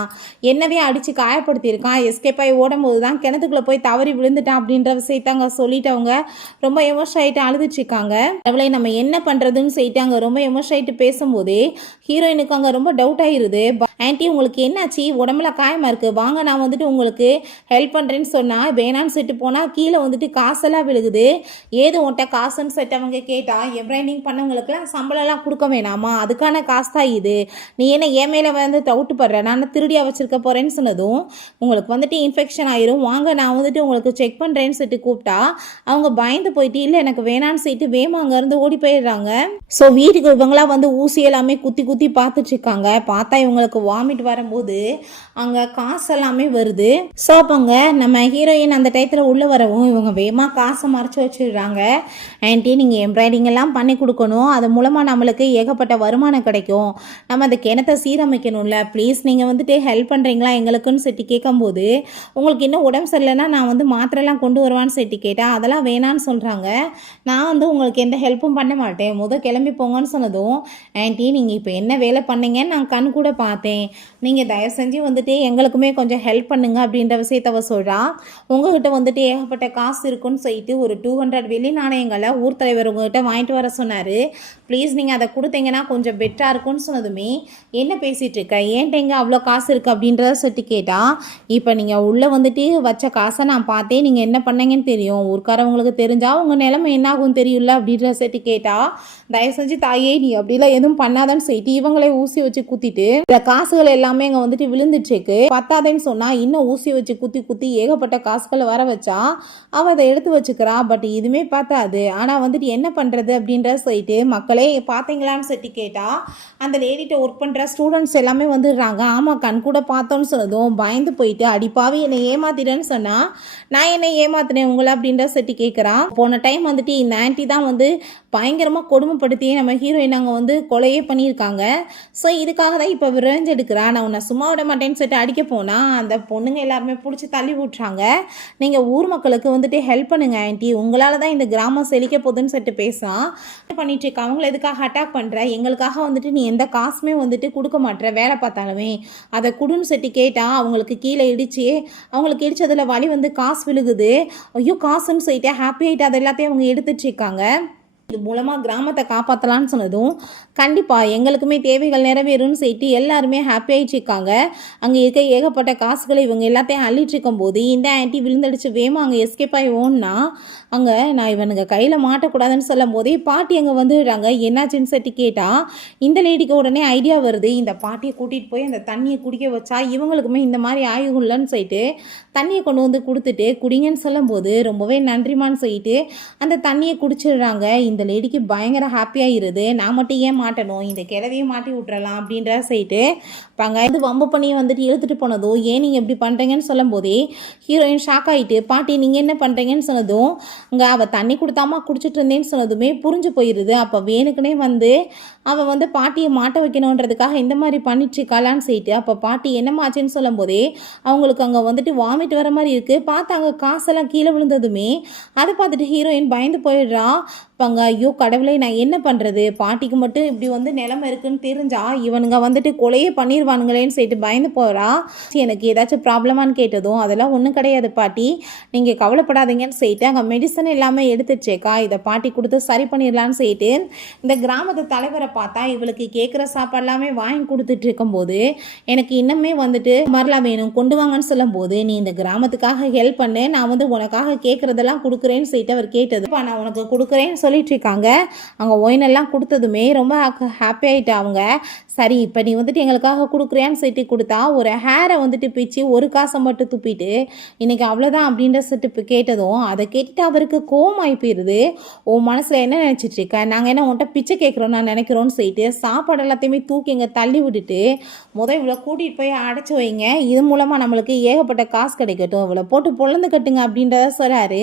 என்னவே அடித்து காயப்படுத்தியிருக்கான், எஸ்கேப் ஆகி ஓடும்போது தான் கிணத்துக்குள்ளே போய் தவறி விழுந்துட்டான் அப்படின்ற விஷயத்தை அங்கே சொல்லிட்டு அவங்க ரொம்ப எமோஷன் ஆகிட்டு அழுதுட்ருக்காங்க. அவளை நம்ம என்ன பண்ணுறதுன்னு சொல்லிட்டு அங்கே ரொம்ப எமோஷன் ஆகிட்டு பேசும்போதே ஹீரோயினுக்கு அங்கே ரொம்ப டவுட் ஆகிருது. ஆன்ட்டி உங்களுக்கு என்னாச்சு, உடம்புல காயமாக இருக்குது, வாங்க நான் வந்துட்டு உங்களுக்கு ஹெல்ப் பண்ணுறேன்னு சொன்னால் வேணான்னு சொல்லிட்டு போனால் கீழே வந்துட்டு காசெல்லாம் விழுகுது. ஏது உன்ட்ட காசுன்னு சொல்லிட்டு அவங்க கேட்டால், எம்ப்ராய்டிங் பண்ணவங்களுக்குலாம் சம்பளம்லாம் கொடுக்க வேணாமா, அதுக்கான காசு தான் இது, நீ என்ன என் மேலே வந்து டவுட்டு படுற, நான் திருடியாக வச்சுருக்க போகிறேன்னு சொன்னதும், உங்களுக்கு வந்துட்டு இன்ஃபெக்ஷன் ஆயிரும், வாங்க நான் வந்துட்டு உங்களுக்கு செக் பண்ணுறேன்னு சொல்லிட்டு கூப்பிட்டா அவங்க பயந்து போயிட்டு இல்லை எனக்கு வேணான்னு சொல்லிட்டு வேமா அங்கேருந்து ஓடி போயிடுறாங்க. ஸோ வீட்டுக்கு இவங்களாம் வந்து ஊசி எல்லாமே குத்தி குத்தி பார்த்துட்ருக்காங்க. பார்த்தா இவங்களுக்கு வாமிட் வரும்போது அங்கே காசு எல்லாமே வருது. ஸோ அப்போங்க நம்ம ஹீரோயின் அந்த டயத்தில் உள்ளே வரவும் இவங்க வேமா காசை மறைச்சி வச்சிடுறாங்க. ஆன்ட்டி நீங்கள் எம்ப்ராய்டிங் எல்லாம் பண்ணி கொடுக்கணும், அது மூலமாக நம்மளுக்கு ஏகப்பட்ட வருமானம் கிடைக்கும், நம்ம அந்த கிணத்தை சீரமைக்கணும்ல, ப்ளீஸ் நீங்கள் வந்துட்டு ஹெல்ப் பண்ணுறீங்களா எங்களுக்குன்னு சொல்லிட்டு கேட்கும்போது, உங்களுக்கு இன்னும் உடம்பு சரியில்லைன்னா நான் வந்து மாத்திரைலாம் கொண்டு வருவான்னு சொல்லிட்டு கேட்டால் அதெல்லாம் வேணான்னு சொல்கிறாங்க. நான் வந்து உங்களுக்கு எந்த ஹெல்ப்பும் பண்ண மாட்டேன், கிளம்பி போங்கன்னு சொன்னதும், ஆன்ட்டி நீங்கள் இப்போ என்ன வேலை பண்ணீங்கன்னு நான் கண் கூட பார்த்தேன், நீங்கள் தயவு செஞ்சு வந்துட்டு எங்களுக்குமே கொஞ்சம் ஹெல்ப் பண்ணுங்க அப்படின்ற விஷயத்தவ சொல்கிறா. உங்ககிட்ட வந்துட்டு ஏகப்பட்ட காசு இருக்குன்னு சொல்லிட்டு ஒரு 200 வெள்ளி நாணயங்களை ஊர் தலைவர் உங்ககிட்ட வாங்கிட்டு வர சொன்னார், ப்ளீஸ் நீங்கள் அதை கொடுத்தீங்கன்னா கொஞ்சம் பெட்டராக இருக்குன்னு சொன்னதுமே, என்ன பேசிகிட்டு இருக்க, ஏன்ட்ட எங்கே அவ்வளோ காசு இருக்குது அப்படின்றத சொல்லிட்டு கேட்டால், இப்போ நீங்கள் உள்ளே வந்துட்டு வச்ச காசை நான் பார்த்தேன், நீங்கள் என்ன பண்ணீங்கன்னு தெரியும், ஊர்க்காரவங்களுக்கு தெரிஞ்சால் உங்கள் நிலைமை என்ன ஆகும் தெரியும்ல அப்படின்ற சொல்லிட்டு கேட்டால், தயவு செஞ்சு தாயே நீ அப்படிலாம் எதுவும் பண்ணாதான்னு சொல்லிட்டு இவங்களே ஊசி வச்சு குத்திட்டு இந்த காசுகள் எல்லாமே அங்கே வந்துட்டு விழுந்துச்சுக்கு பத்தாதேன்னு சொன்னால் இன்னும் ஊசி வச்சு குத்தி குத்தி ஏகப்பட்ட காசுகளை வர வச்சா அவள் அதை எடுத்து வச்சுக்கிறா. பட் இதுவுமே பார்த்தாது. ஆனால் வந்துட்டு என்ன பண்ணுறது அப்படின்ற சொல்லிட்டு மக்களே பார்த்தீங்களான்னு சொல்லிட்டு கேட்டால் அந்த லேடிட்ட ஒர்க் பண்ணுற ஸ்டூடெண்ட்ஸ் எல்லாமே வந்துடுறாங்க. ஆமாம் கண் கூட பார்த்தோன்னு சொன்னதும் பயந்து போயிட்டு அடிப்பாவே என்னை ஏமாத்திட்டேன்னு சொன்னால், நான் என்னை ஏமாத்தினேன் உங்களை அப்படின்ற சொல்லிட்டு கேட்குறான். போன டைம் வந்துட்டு இந்த ஆன்ட்டி தான் வந்து பயங்கரமாக கொடுமைப்படுத்தி நம்ம ஹீரோயின் அங்கே வந்து கொலையே பண்ணியிருக்காங்க. ஸோ இதுக்காக தான் இப்போ விரைஞ்சு எடுக்கிறா. நான் உன்னை சும்மா விட மாட்டேன்னு சொல்லிட்டு அடிக்க போனால் அந்த பொண்ணுங்க எல்லாருமே பிடிச்சி தள்ளி விட்றாங்க. நீங்கள் ஊர் மக்களுக்கு வந்துட்டு ஹெல்ப் பண்ணுங்க ஆன்ட்டி, உங்களால் தான் இந்த கிராமம் செழிக்க போகுதுன்னு சொல்லிட்டு பேசலாம் பண்ணிட்டு இருக்க. அவங்கள எதுக்காக அட்டாக் பண்ணுற, எங்களுக்காக வந்துட்டு நீ எந்த காசுமே வந்துட்டு கொடுக்க மாட்டேற, வேலை பார்த்தாலுமே அதை குடுன்னு சொல்லிட்டு கேட்டால் அவங்களுக்கு கீழே இடிச்சு அவங்களுக்கு இடிச்சதில் வலி வந்து காசு விழுகுது. ஐயோ காசுன்னு சொல்லிட்டு ஹாப்பி ஆகிட்டு அதை எல்லாத்தையும் அவங்க எடுத்துட்டு இருக்காங்க. இது மூலமாக கிராமத்தை காப்பாற்றலான்னு சொன்னதும் கண்டிப்பாக எங்களுக்குமே தேவைகள் நிறைவேறும்னு சொல்லிட்டு எல்லாருமே ஹாப்பி ஆகிட்டு இருக்காங்க. அங்கே இருக்க ஏகப்பட்ட காசுகளை இவங்க எல்லாத்தையும் அள்ளிட்டு இருக்கும்போது இந்த ஆன்ட்டி விழுந்தடிச்சு வேமா அங்கே எஸ்கேப் ஆகி ஓன்னா அங்கே நான் இவனுங்க கையில் மாட்டக்கூடாதுன்னு சொல்லும் போதே பாட்டி அங்கே வந்துடுறாங்க. என்னாச்சுன்னு சொல்லிட்டு கேட்டால் இந்த லேடிக்கு உடனே ஐடியா வருது, இந்த பாட்டியை கூட்டிகிட்டு போய் அந்த தண்ணியை குடிக்க வச்சா இவங்களுக்குமே இந்த மாதிரி ஆயுகுள்ளன்னு சொல்லிட்டு தண்ணியை கொண்டு வந்து கொடுத்துட்டு குடிங்கன்னு சொல்லும்போது ரொம்பவே நன்றிமான்னு சொல்லிட்டு அந்த தண்ணியை குடிச்சிடுறாங்க. இந்த லேடிக்கு பயங்கர ஹாப்பியாகிருது. நான் மட்டும் ஏன் மாட்டணும், இந்த கிழவியை மாட்டி விட்டுறலாம் அப்படின்ற சொல்லிட்டு பாங்க இது வம்பு பண்ணி வந்துட்டு இழுத்துட்டு போனதும், ஏன் நீங்கள் எப்படி பண்ணுறீங்கன்னு சொல்லும் போதே ஹீரோயின் ஷாக் ஆகிட்டு பாட்டி நீங்கள் என்ன பண்ணுறீங்கன்னு சொன்னதும் அங்கே அவள் தண்ணி கொடுத்தாமா குடிச்சிட்டு இருந்தேன்னு சொன்னதுமே புரிஞ்சு போயிடுது. அப்போ வேணுக்குனே வந்து அவள் வந்து பாட்டியை மாட்ட வைக்கணுன்றதுக்காக இந்த மாதிரி பண்ணிட்டுருக்காளான்னு சொல்லிட்டு அப்போ பாட்டி என்னமாச்சுன்னு சொல்லும் போதே அவங்களுக்கு அங்கே வந்துட்டு வாமிட் வர மாதிரி இருக்குது. பார்த்து அங்கே காசெல்லாம் கீழே விழுந்ததுமே அதை பார்த்துட்டு ஹீரோயின் பயந்து போயிடுறா. பாங்க ஐயோ கடவுளை நான் என்ன பண்ணுறது, பாட்டிக்கு மட்டும் இப்படி வந்து நிலைமை இருக்குன்னு தெரிஞ்சா இவனுங்க வந்துட்டு கொலையே பண்ணிடுவானுங்களேன்னு சொல்லிட்டு பயந்து போகிறா. எனக்கு ஏதாச்சும் ப்ராப்ளமானு கேட்டதும் அதெல்லாம் ஒன்றும் கிடையாது பாட்டி, நீங்கள் கவலைப்படாதீங்கன்னு சொல்லிட்டு அங்கே மெடிசன் எல்லாமே எடுத்துச்சேக்கா, இதை பாட்டி கொடுத்து சரி பண்ணிடலான்னு சொல்லிட்டு இந்த கிராமத்து தலைவரை பார்த்தா இவளுக்கு கேட்குற சாப்பாடு வாங்கி கொடுத்துட்டு இருக்கும்போது எனக்கு இன்னுமே வந்துட்டு மரலாம் வேணும் கொண்டு வாங்கன்னு சொல்லும் போது, நீ இந்த கிராமத்துக்காக ஹெல்ப் பண்ணு, நான் வந்து உனக்காக கேட்குறதெல்லாம் கொடுக்குறேன்னு சொல்லிட்டு அவர் கேட்டது, நான் உனக்கு கொடுக்குறேன்னு சொல்லிட்டு இருக்காங்க. அங்கே ஒயினெல்லாம் கொடுத்ததுமே ரொம்ப ஹாப்பி ஆகிட்டு அவங்க. சரி இப்போ நீ வந்துட்டு எங்களுக்காக கொடுக்குறியான்னு சொல்லிட்டு கொடுத்தா ஒரு ஹேரை வந்துட்டு பிச்சு ஒரு காசை மட்டும் துப்பிட்டு இன்றைக்கி அவ்வளோதான் அப்படின்ற சொல்லிட்டு கேட்டதும் அதை கேட்டுட்டு அவருக்கு கோவமாகி போயிடுது. உன் மனசில் என்ன நினச்சிட்டு இருக்க, நாங்கள் என்ன உன்ட்ட பிச்சை கேட்குறோம் நான் நினைக்கிறோன்னு சொல்லிட்டு சாப்பாடு எல்லாத்தையுமே தூக்கி இங்கே தள்ளி விட்டுட்டு இவ்வளோ கூட்டிகிட்டு போய் அடைச்சி வைங்க, இது மூலமாக நம்மளுக்கு ஏகப்பட்ட காசு கிடைக்கட்டும், இவ்வளோ போட்டு பொழந்து கட்டுங்க அப்படின்றத சொல்கிறாரு.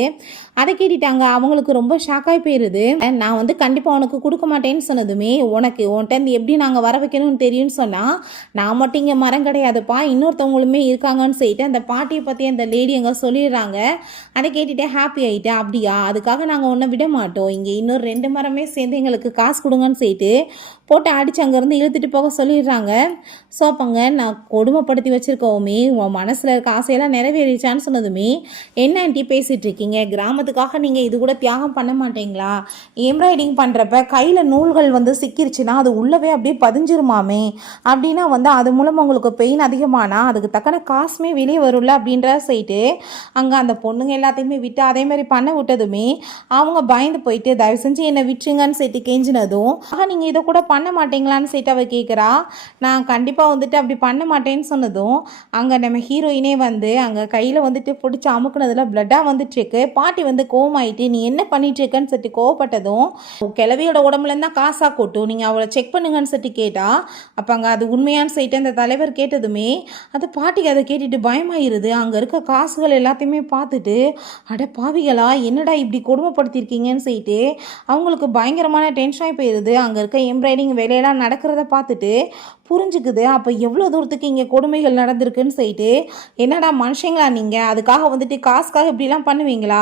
அதை கேட்டுட்டாங்க அவங்களுக்கு ரொம்ப ஷாக்காகி போயிடுது. நான் வந்து கண்டிப்பாக உனக்கு கொடுக்க மாட்டேன்னு சொன்னதுமே உனக்கு உன்கிட்ட எப்படி நாங்கள் வர வைக்கணும்னு தெரியும்னு சொன்னால் நான் மட்டும் இங்கே மரம் கிடையாதுப்பா இன்னொருத்தவங்களுமே இருக்காங்கன்னு சொல்லிட்டு அந்த பாட்டியை பற்றி அந்த லேடி அங்கே சொல்லிடுறாங்க. அதை கேட்டுகிட்டே ஹாப்பி ஆகிட்டேன். அப்படியா, அதுக்காக நாங்கள் ஒன்றை விட மாட்டோம், இங்கே இன்னொரு 2 மரமே சேர்ந்து எங்களுக்கு காசு கொடுங்கன்னு சொல்லிட்டு போட்டு அடித்து அங்கேருந்து இழுத்துட்டு போக சொல்லிடுறாங்க. ஸோ அப்போங்க நான் கொடுமைப்படுத்தி வச்சுருக்கோமே உன் மனசில் இருக்க ஆசையெல்லாம் நிறைவேறிச்சான்னு சொன்னதுமே என்ன ஆண்டி பேசிகிட்டு இருக்கீங்க, கிராமத்துக்காக நீங்கள் இது கூட தியாகம் பண்ண மாட்டீங்களா, எம்ப்ராய்டிங் பண்ணுறப்ப கையில் நூல்கள் வந்து சிக்கிருச்சுன்னா அது உள்ளவே அப்படியே பதிஞ்சிருமாமே, அப்படின்னா வந்து அது மூலம் உங்களுக்கு பெயின் அதிகமானால் அதுக்கு தக்கன காசுமே வெளியே வரும்ல அப்படின்ற சொல்லிட்டு அங்கே அந்த பொண்ணுங்க எல்லாத்தையுமே விட்டு அதே மாதிரி பண்ண விட்டதுமே அவங்க பயந்து போயிட்டு தயவு செஞ்சு என்னை விட்டுருங்கன்னு சொல்லிட்டு கெஞ்சினதும் நீங்கள் இதை கூட பண்ண மாட்டீங்களான்னு சொல்லிட்டு அவள் கேட்குறா. நான் கண்டிப்பாக வந்துட்டு அப்படி பண்ண மாட்டேன்னு சொன்னதும் அங்கே நம்ம ஹீரோயினே வந்து அங்கே கையில் வந்துட்டு பிடிச்சி அமுக்குனதில் பிளட்டாக வந்துட்டுருக்கு. பாட்டி வந்து கோவமாயிட்டு நீ என்ன பண்ணிட்டுருக்கன்னு சொல்லிட்டு கோவப்பட்டதும் கிழவியோட உடம்புலேருந்து தான் காசாக கொட்டும், நீங்கள் அவளை செக் பண்ணுங்கன்னு சொல்லிட்டு கேட்டா. அப்போ அங்கே அது உண்மையான்னு சொல்லிட்டு அந்த தலைவர் கேட்டதுமே அது பாட்டிக்கு அதை கேட்டுட்டு பயமாயிருது. அங்கே இருக்க காசுகள் எல்லாத்தையுமே பார்த்துட்டு அட பாவிகளா என்னடா இப்படி கொடுமைப்படுத்தியிருக்கீங்கன்னு சொல்லிட்டு அவங்களுக்கு பயங்கரமான டென்ஷனாகி போயிடுது. அங்கே இருக்க எம்ப்ராய்டிங் வேலையெல்லாம் நடக்கிறத பார்த்துட்டு புரிஞ்சுக்குது. அப்போ எவ்வளோ தூரத்துக்கு இங்கே கொடுமைகள் நடந்திருக்குன்னு சொல்லிட்டு என்னடா மனுஷங்களா நீங்கள், அதுக்காக வந்துட்டு காசுக்காக இப்படிலாம் பண்ணுவீங்களா,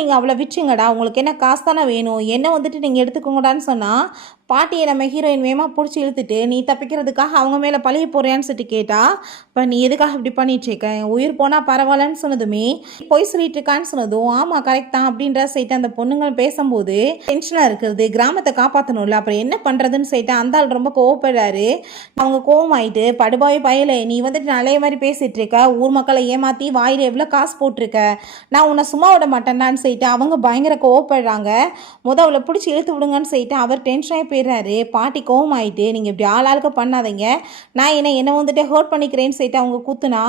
நீங்கள் அவளை விட்டுருங்கடா, உங்களுக்கு என்ன காசு தானே வேணும், என்ன வந்துட்டு நீங்கள் எடுத்துக்கோங்கடான்னு சொன்னால் பாட்டியை நம்ம ஹீரோயின் வேகமாக பிடிச்சி இழுத்துட்டு நீ தப்பிக்கிறதுக்காக அவங்க மேலே பழிய போறியான்னு சொல்லிட்டு கேட்டா. இப்போ நீ எதுக்காக இப்படி பண்ணிட்டுருக்க, உயிர் போனால் பரவாயில்லன்னு சொன்னதுமே போய் சொல்லிட்டு இருக்கான்னு சொன்னதும் ஆமாம் கரெக்ட் தான் அப்படின்ற சொல்லிட்டு அந்த பொண்ணுங்கள் பேசும்போது டென்ஷனாக இருக்கிறது, கிராமத்தை காப்பாற்றணும்ல அப்புறம் என்ன பண்ணுறதுன்னு சொல்லிட்டு அந்த ஆள் ரொம்ப கோவப்படுறாரு. அவங்க கோவமாயிட்டு படுபாய் பயலை நீ வந்துட்டு நிறைய மாதிரி பேசிகிட்டு இருக்க, ஊர் மக்களை ஏமாற்றி வாயில் எவ்வளோ காசு போட்டிருக்க, நான் உன்னை சும்மா விட மாட்டேன்னான்னு சொல்லிட்டு அவங்க பயங்கர கோவப்படுறாங்க. அவளை பிடிச்சி இழுத்து விடுங்கன்னு சொல்லிட்டு அவர் டென்ஷனாகி போயிடுறாரு. பாட்டி கோவமாயிட்டு நீங்கள் இப்படி ஆளாளுக்கு பண்ணாதீங்க, நான் என்னை வந்துட்டு ஹர்ட் பண்ணிக்கிறேன்னு சொல்லிட்டு அவங்க குத்துனா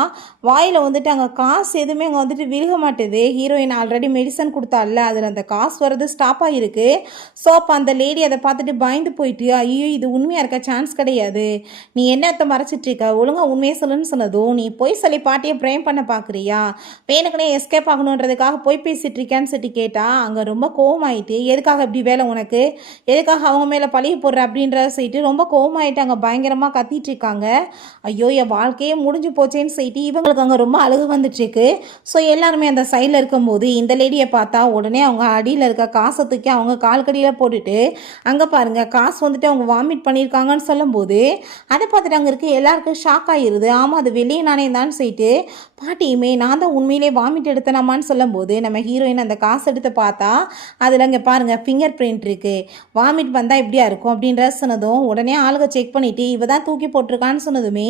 வாயில் வந்துட்டு அங்கே காசு எதுவுமே அங்கே வந்துட்டு விழுக மாட்டுது. ஹீரோயின் ஆல்ரெடி மெடிசன் கொடுத்தால அதில் அந்த காசு வர்றது ஸ்டாப் ஆகிருக்கு. ஸோ அப்போ அந்த லேடி அதை பார்த்துட்டு பயந்து போயிட்டு ஐயோ இது உண்மையாக இருக்க சான்ஸ் கிடையாது, நீ என்னத்தை மறைச்சிட்ருக்க, ஒழுங்காக உண்மையை சொல்லுன்னு சொன்னதும் நீ போய் சொல்லி பாட்டியை ப்ரேம் பண்ண பார்க்குறியா, வேணுக்குனே எஸ்கேப் ஆகணுன்றதுக்காக போய் பேசிகிட்டு இருக்கான்னு சொல்லி கேட்டால் அங்கே ரொம்ப கோவமாயிட்டு எதுக்காக இப்படி வேலை உனக்கு, எதுக்காக அவங்க மேலே பழிய போடுற அப்படின்றத சொல்லிட்டு ரொம்ப கோவமாயிட்டு அங்கே பயங்கரமாக கத்திட்டு இருக்காங்க. ஐயோ என் வாழ்க்கையே முடிஞ்சு போச்சேன்னு சொல்லிட்டு இவங்களுக்கு அங்கே ரொம்ப அழுகு வந்துட்டுருக்கு. ஸோ எல்லாருமே அந்த சைடில் இருக்கும்போது இந்த லேடியை பார்த்தா உடனே அவங்க அடியில் இருக்க காசை தூக்கி அவங்க கால்கடியில் போட்டுட்டு அங்கே பாருங்கள் காசு வந்துட்டு அவங்க வாமிட் பண்ணியிருக்காங்கன்னு சொல்லும்போது அதை பார்த்துட்டு அங்கே இருக்க எல்லாருக்கும் ஷாக் ஆகிடுது. ஆமாம் அது வெளியே நானே தான் சொல்லிட்டு பாட்டியுமே நான் தான் உண்மையிலே வாமிட் எடுத்தனாமான்னு சொல்லும்போது நம்ம ஹீரோயின் அந்த காசு எடுத்து பார்த்தா அதில் அங்கே பாருங்கள் ஃபிங்கர் பிரிண்ட் இருக்குது, வாமிட் வந்தால் எப்படியா இருக்கும் அப்படின்ற சொன்னதும் உடனே ஆளுக செக் பண்ணிவிட்டு இவ தான் தூக்கி போட்டிருக்கான்னு சொன்னதுமே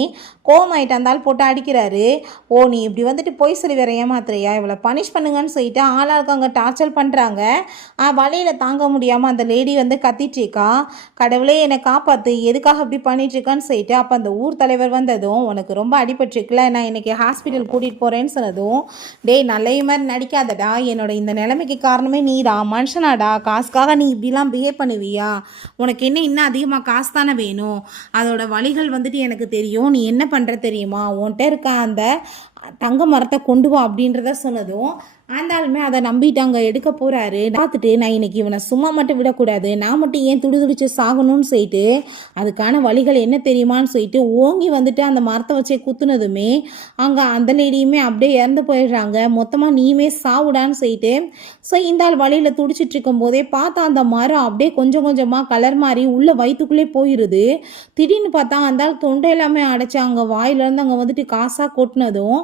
கோவமாயிட்டு இருந்தாலும் போட்டு அடிக்கிறாரு. ஓ நீ இப்படி வந்துட்டு போய் சொல்லி வேற ஏமாத்துறியா, இவளை பனிஷ் பண்ணுங்கன்னு சொல்லிட்டு ஆளாளுக்கு அங்கே டார்ச்சர் பண்ணுறாங்க. வழியில் தாங்க முடியாமல் அந்த லேடி வந்து கத்திட்டுருக்கா. கடவுளே என்னை காப்பாற்று, எதுக்காக இப்படி பண்ணிட்டுருக்கான்னு சொல்லிட்டு அப்போ அந்த ஊர் தலைவர் வந்ததும் உனக்கு ரொம்ப அடிபட்டுருக்குல நான் இன்றைக்கி ஹாஸ்பிட்டல் கூட்டிகிட்டு போகிறேன்னு சொன்னதும் டேய் நல்ல மாதிரி நடிக்காதடா, என்னோட இந்த நிலைமைக்கு காரணமே நீடா, மனுஷனாடா, காசுக்காக நீ இப்படிலாம் பிஹேவ் பண்ணுவியா, உனக்கு என்ன இன்னும் அதிகமாக காசு தானே வேணும், அதோட வழிகள் வந்துட்டு எனக்கு தெரியும், நீ என்ன பண்ணுற தெரியுமா, உன்கிட்ட இருக்க அந்த தங்க மரத்தை கொண்டு வா அப்படின்றத சொன்னதும் அந்த ஆளுமே அதை நம்பிட்டு அங்கே எடுக்க போகிறாரு. பார்த்துட்டு நான் இன்னைக்கு இவனை சும்மா மட்டும் விடக்கூடாது, நான் மட்டும் ஏன் துடிதுடிச்சு சாகணும்னு சொல்லிட்டு அதுக்கான வழிகள் என்ன தெரியுமான்னு சொல்லிட்டு ஓங்கி வந்துட்டு அந்த மரத்தை வச்சே குத்துனதுமே அங்கே அந்த லேடியுமே அப்படியே இறந்து போயிடுறாங்க. மொத்தமாக நீயுமே சாவுடான்னு சொல்லிட்டு ஸோ இந்த ஆள் வழியில் துடிச்சிட்டு இருக்கும் போதே பார்த்தா அந்த மரம் அப்படியே கொஞ்சம் கொஞ்சமாக கலர் மாறி உள்ள வயிற்றுக்குள்ளே போயிடுது. திடீர்னு பார்த்தா அந்த ஆள் தொண்டை எல்லாமே அடைச்சி அங்கே வாயிலேருந்து அங்கே வந்துட்டு காசாக கொட்டினதும்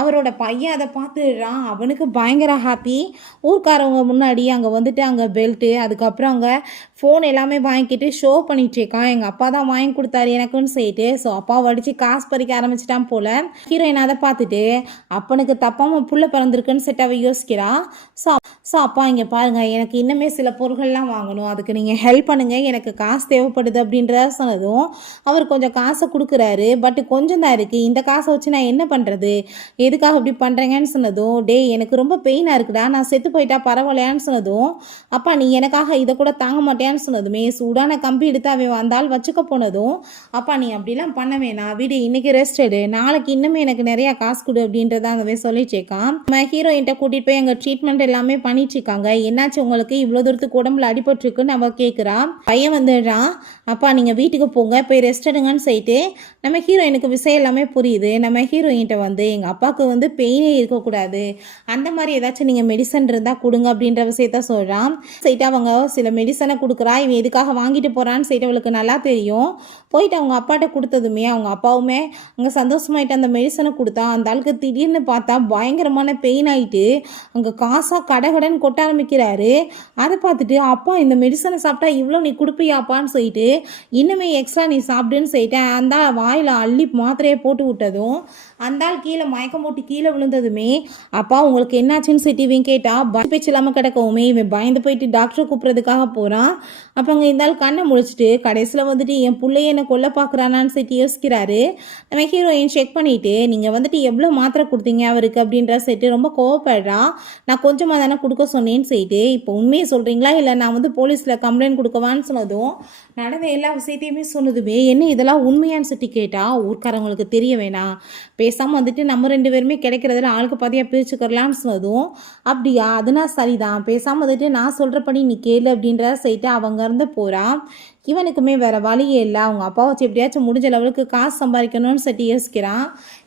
அவரோட பையன் அதை பார்த்துடுறான். அவனுக்கு பயங்கர ஹாப்பி. ஊர்க்காரவங்க முன்னாடி அங்கே வந்துட்டு அங்கே பெல்ட்டு, அதுக்கப்புறம் அங்கே ஃபோன் எல்லாமே வாங்கிக்கிட்டு ஷோ பண்ணிகிட்ருக்கான். எங்கள் அப்பா தான் வாங்கி கொடுத்தாரு எனக்குன்னு சொல்லிட்டு. ஸோ அப்பாவை அடித்து காசு பறிக்க ஆரம்பிச்சிட்டான் போல். ஹீரோயின் அதை பார்த்துட்டு அப்பனுக்கு தப்பாமல் புள்ள பிறந்திருக்குன்னு செட்டாவை யோசிக்கிறா. ஸோ அப்பா இங்கே பாருங்கள், எனக்கு இன்னுமே சில பொருட்கள்லாம் வாங்கணும், அதுக்கு நீங்கள் ஹெல்ப் பண்ணுங்கள், எனக்கு காசு தேவைப்படுது அப்படின்றத சொன்னதும் அவர் கொஞ்சம் காசை கொடுக்குறாரு. பட் கொஞ்சம் தான் இருக்குது, இந்த காசை வச்சு நான் என்ன பண்ணுறது, எதுக்காக இப்படி பண்ணுறேங்கன்னு சொன்னதும், டே எனக்கு ரொம்ப பெயினாக இருக்குடா, நான் செத்து போயிட்டா பரவாயில்லையான்னு சொன்னதும், அப்பா நீ எனக்காக இதை கூட தாங்க மாட்டேன்னு சொன்னதுமே சூடான கம்பி எடுத்து அவன் வந்தால் வச்சுக்க போனதும், அப்பா நீ அப்படிலாம் பண்ண வேணாம், வீடு இன்றைக்கி ரெஸ்ட் எடு, நாளைக்கு இன்னுமே எனக்கு நிறையா காசு கொடு அப்படின்றத அங்கே சொல்லிட்டு இருக்கான். நம்ம ஹீரோயின்ட்ட கூட்டிகிட்டு போய் எங்கள் ட்ரீட்மெண்ட் எல்லாமே பண்ணிட்டு இருக்காங்க. என்னாச்சு உங்களுக்கு, இவ்வளோ தூரத்துக்கு உடம்புல அடிபட்டுருக்குன்னு நம்ம கேட்குறான். பையன் வந்துடுறான். அப்பா நீங்கள் வீட்டுக்கு போங்க, போய் ரெஸ்ட் எடுங்கன்னு சொல்லிட்டு நம்ம ஹீரோயினுக்கு விஷயம் எல்லாமே புரியுது. நம்ம ஹீரோயின்ட்ட வந்து எங்கள் அப்பாவுக்கு வந்து பெயினே இருக்கக்கூடாது, அந்த மாதிரி ஏதாச்சும் நீங்கள் மெடிசன் இருந்தால் கொடுங்க அப்படின்ற விஷயத்த சொல்கிறான். சொல்லிட்டு அவங்க சில மெடிசனை கொடுக்குறா. இவன் எதுக்காக வாங்கிட்டு போகிறான்னு சொல்லிட்டு அவளுக்கு நல்லா தெரியும். போயிட்டு அவங்க அப்பாட்ட கொடுத்ததுமே அவங்க அப்பாவுமே அங்கே சந்தோஷமாயிட்டு அந்த மெடிசனை கொடுத்தா. அந்த ஆளுக்கு திடீர்னு பார்த்தா பயங்கரமான பெயின் ஆகிட்டு அங்கே காசாக கடகடன்னு கொட்ட ஆரம்பிக்கிறாரு. அதை பார்த்துட்டு அப்பா இந்த மெடிசனை சாப்பிட்டா இவ்வளோ நீ கொடுப்பியாப்பான்னு சொல்லிட்டு இன்னுமே எக்ஸ்ட்ரா நீ சாப்பிடுன்னு சொல்லிட்டு அந்த வாயில் அள்ளி மாத்திரையை போட்டு விட்டதும் அந்த ஆள் கீழே மயக்கம் போட்டு கீழே விழுந்ததுமே அப்பா உங்களுக்கு என்னாச்சுன்னு சொல்லிட்டு இவன் கேட்டா பேச்சு இல்லாமல் கிடக்கவுமே இவன் பயந்து போயிட்டு டாக்டரை கூப்பிட்றதுக்காக போகிறான். அப்போ அங்கே இந்த ஆள் கண்ணை முழிச்சிட்டு கடைசியில் வந்துட்டு என் பிள்ளைய என்னை கொல்ல பார்க்குறானான்னு சொல்லிட்டு யோசிக்கிறாரு. நம்ம ஹீரோயின் செக் பண்ணிவிட்டு நீங்கள் வந்துட்டு எவ்வளோ மாத்திரை கொடுத்தீங்க அவருக்கு அப்படின்ற சொல்லிட்டு ரொம்ப கோவப்படுறா. நான் கொஞ்சமாக தானே கொடுக்க சொன்னேன்னு சொல்லிட்டு இப்போ உண்மையை சொல்கிறீங்களா இல்லை நான் வந்து போலீஸில் கம்ப்ளைண்ட் கொடுக்கவான்னு சொன்னதும் நடந்த எல்லா விஷயத்தையுமே சொன்னதுமே என்ன இதெல்லாம் உண்மையான்னு சொல்லி கேட்டால் ஊர்க்காரங்களுக்கு தெரிய வேணாம், பேசாமல் வந்துட்டு நம்ம 2 பேருமே கிடைக்கிறதுல ஆளுக்கு பாதியாக பிரிச்சுக்கலான்னு சொன்னதும் அப்படியா அதுனா சரிதான், பேசாமல் வந்துட்டு நான் சொல்கிறபடி நீ கேளு அப்படின்றத சொல்லிட்டு அவங்க இருந்து போகிறான். இவனுக்குமே வேறு வழியே இல்லை, அவங்க அப்பா வச்சு எப்படியாச்சும் முடிஞ்ச லெவலுக்கு காசு சம்பாதிக்கணும்னு சொல்லி யோசிக்கிறான்.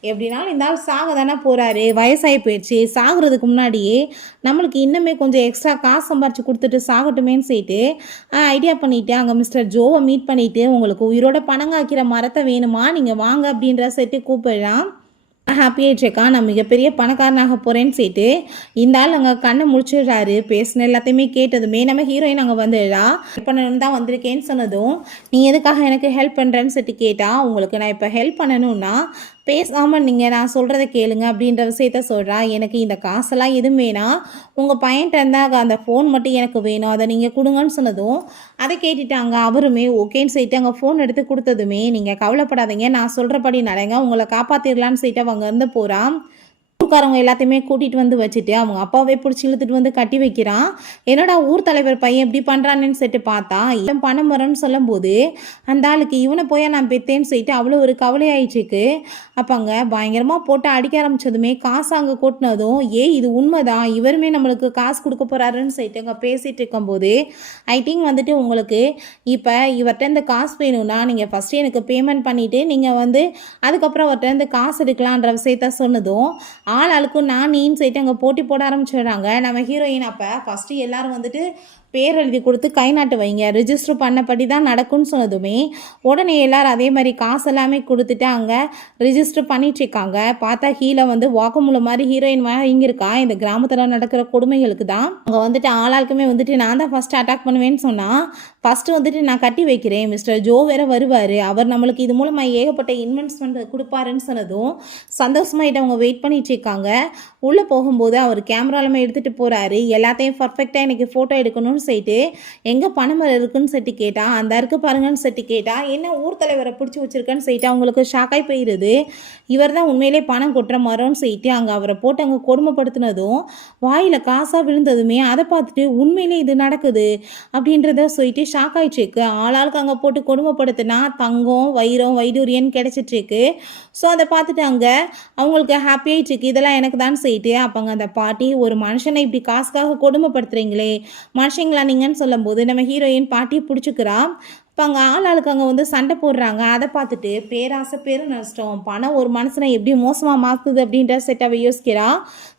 எப்படினாலும் இந்த ஆள் சாக தானே போகிறாரு, வயசாகி போயிடுச்சு, சாகிறதுக்கு முன்னாடியே நம்மளுக்கு இன்னுமே கொஞ்சம் எக்ஸ்ட்ரா காசு சம்பாரிச்சு கொடுத்துட்டு சாகட்டுமேன்னு சொல்லிட்டு ஐடியா பண்ணிவிட்டு அங்கே மிஸ்டர் ஜோவை மீட் பண்ணிவிட்டு உங்களுக்கு உயிரோட பணங்காய்க்கிற மரத்தை வேணுமா நீங்கள் வாங்க அப்படின்ற சொல்லிட்டு கூப்பிடுறான். ஹாப்பியாகிட்ருக்கா, நான் மிகப்பெரிய பணக்காரனாக போகிறேன்னு சொல்லிட்டு இந்த ஆள் அங்கே கண்ணை முடிச்சிடுறாரு. பேசின எல்லாத்தையுமே கேட்டதுமே நம்ம ஹீரோயின் அங்கே வந்துடுறா. ஹெல்ப் பண்ணணும்னு தான் வந்திருக்கேன்னு சொன்னதும் நீ எதுக்காக எனக்கு ஹெல்ப் பண்ணுறேன்னு சொல்லிட்டு கேட்டால் உங்களுக்கு நான் இப்போ ஹெல்ப் பண்ணணும்னா பேசாமல் நீங்கள் நான் சொல்கிறத கேளுங்க அப்படின்ற விஷயத்த சொல்கிறா. எனக்கு இந்த காசெல்லாம் எதுவும் வேணாம், உங்கள் பையன்கிட்ட இருந்தால் அந்த ஃபோன் மட்டும் எனக்கு வேணும், அதை நீங்கள் கொடுங்கன்னு சொன்னதும் அதை கேட்டுட்டாங்க. அவருமே ஓகேன்னு சொல்லிட்டு அங்கே ஃபோன் எடுத்து கொடுத்ததுமே நீங்கள் கவலைப்படாதீங்க, நான் சொல்கிறபடி நடங்க, உங்களை காப்பாற்றிடலான்னு சொல்லிட்டு அவங்க வந்து போகிறான். ஊர்க்காரவங்க எல்லாத்தையுமே கூட்டிகிட்டு வந்து வச்சுட்டு அவங்க அப்பாவே பிடிச்சி இழுத்துட்டு வந்து கட்டி வைக்கிறான். என்னடா ஊர் தலைவர் பையன் இப்படி பண்ணுறான்னு சொல்லிட்டு பார்த்தா இவன் பணம் வரன்னு சொல்லும் போது அந்த ஆளுக்கு இவனை போய் நான் பெத்தேன்னு சொல்லிட்டு அவ்வளோ ஒரு கவலை ஆயிடுச்சுக்கு. அப்போ அங்கே பயங்கரமாக போட்டு அடிக்க ஆரம்பித்ததுமே காசு அங்கே கொட்டினதும் இது உண்மைதான், இவருமே நம்மளுக்கு காசு கொடுக்க போகிறாருன்னு சொல்லிட்டு அங்கே பேசிகிட்டு இருக்கும்போது ஐ திங்க் வந்துட்டு உங்களுக்கு இப்போ இவர்கிட்ட இந்த காசு வேணும்னா நீங்கள் ஃபஸ்ட்டு எனக்கு பேமெண்ட் பண்ணிவிட்டு நீங்கள் வந்து அதுக்கப்புறம் அவர்கிட்ட இந்த காசு எடுக்கலான்ற விஷயத்த சொன்னதும் ஆளுக்கும் நான் நீன்னு சொல்லிட்டு அங்கே போட்டி போட ஆரம்பிச்சிடுறாங்க. நம்ம ஹீரோயின் அப்போ ஃபஸ்ட்டு எல்லோரும் வந்துட்டு பேர் எழுதி கொடுத்து கை நாட்டு வைங்க, ரிஜிஸ்டர் பண்ணப்படி தான் நடக்கும்னு சொன்னதுமே உடனே எல்லோரும் அதே மாதிரி காசு எல்லாமே கொடுத்துட்டு அங்கே ரிஜிஸ்டர் பண்ணிட்டுருக்காங்க. பார்த்தா கீழே வந்து வாக்குமூலம் மாதிரி ஹீரோயின் வாங்கியிருக்கா. இந்த கிராமத்தில் நடக்கிற கொடுமைகளுக்கு தான் அங்கே வந்துட்டு ஆளாளுக்குமே வந்துட்டு நான் தான் ஃபஸ்ட்டு அட்டாக் பண்ணுவேன்னு சொன்னால் ஃபஸ்ட்டு வந்துட்டு நான் கட்டி வைக்கிறேன், மிஸ்டர் ஜோ வேறு வருவார், அவர் நம்மளுக்கு இது மூலமாக ஏகப்பட்ட இன்வெஸ்ட்மெண்ட் கொடுப்பாருன்னு சொன்னதும் சந்தோஷமாயிட்டு அவங்க வெயிட் பண்ணிட்டு இருக்காங்க. உள்ளே போகும்போது அவர் கேமராலுமே எடுத்துகிட்டு போகிறாரு. எல்லாத்தையும் பர்ஃபெக்டாக எனக்கு ஃபோட்டோ எடுக்கணும்னு சொல்லிட்டு எங்கே பணம் இருக்குன்னு சொல்லிட்டு கேட்டா அந்த இருக்கு பாருங்கன்னு சொல்லிட்டு கேட்டா என்ன ஊர் தலைவரை பிடிச்சி வச்சிருக்கேன்னு சொல்லிட்டு அவங்களுக்கு ஷாக்காய் போயிடுது. இவர் தான் உண்மையிலே பணம் கொட்டுற மரம்னு சொல்லிட்டு அங்கே அவரை போட்டு அங்கே கொடுமைப்படுத்தினதும் வாயில் காசாக விழுந்ததுமே அதை பார்த்துட்டு உண்மையிலே இது நடக்குது அப்படின்றத சொல்லிட்டு ஷாக் ஆயிடுச்சுக்கு. ஆளாளுக்கு அங்கே போட்டு கொடுமைப்படுத்தினா தங்கம் வைரம் வைடூரியன் கிடைச்சிட்ருக்கு. ஸோ அதை பார்த்துட்டு அங்கே அவங்களுக்கு ஹாப்பி ஆயிடுச்சுக்கு, இதெல்லாம் எனக்கு தான் சொல்லிட்டு அப்போங்க அந்த பாட்டி ஒரு மனுஷனை இப்படி காசுக்காக கொடுமைப்படுத்துறீங்களே மனுஷங்களா நீங்கன்னு சொல்லும் போது நம்ம ஹீரோயின் பாட்டி பிடிச்சிக்கிறா. இப்போ அங்கே ஆளுக்கு அங்கே வந்து சண்டை போடுறாங்க. அதை பார்த்துட்டு பேராசை பெரு நஷ்டம், பணம் ஒரு மனுஷனை எப்படி மோசமாக மாற்றுது அப்படின்ற செட்டாவை யோசிக்கிறா.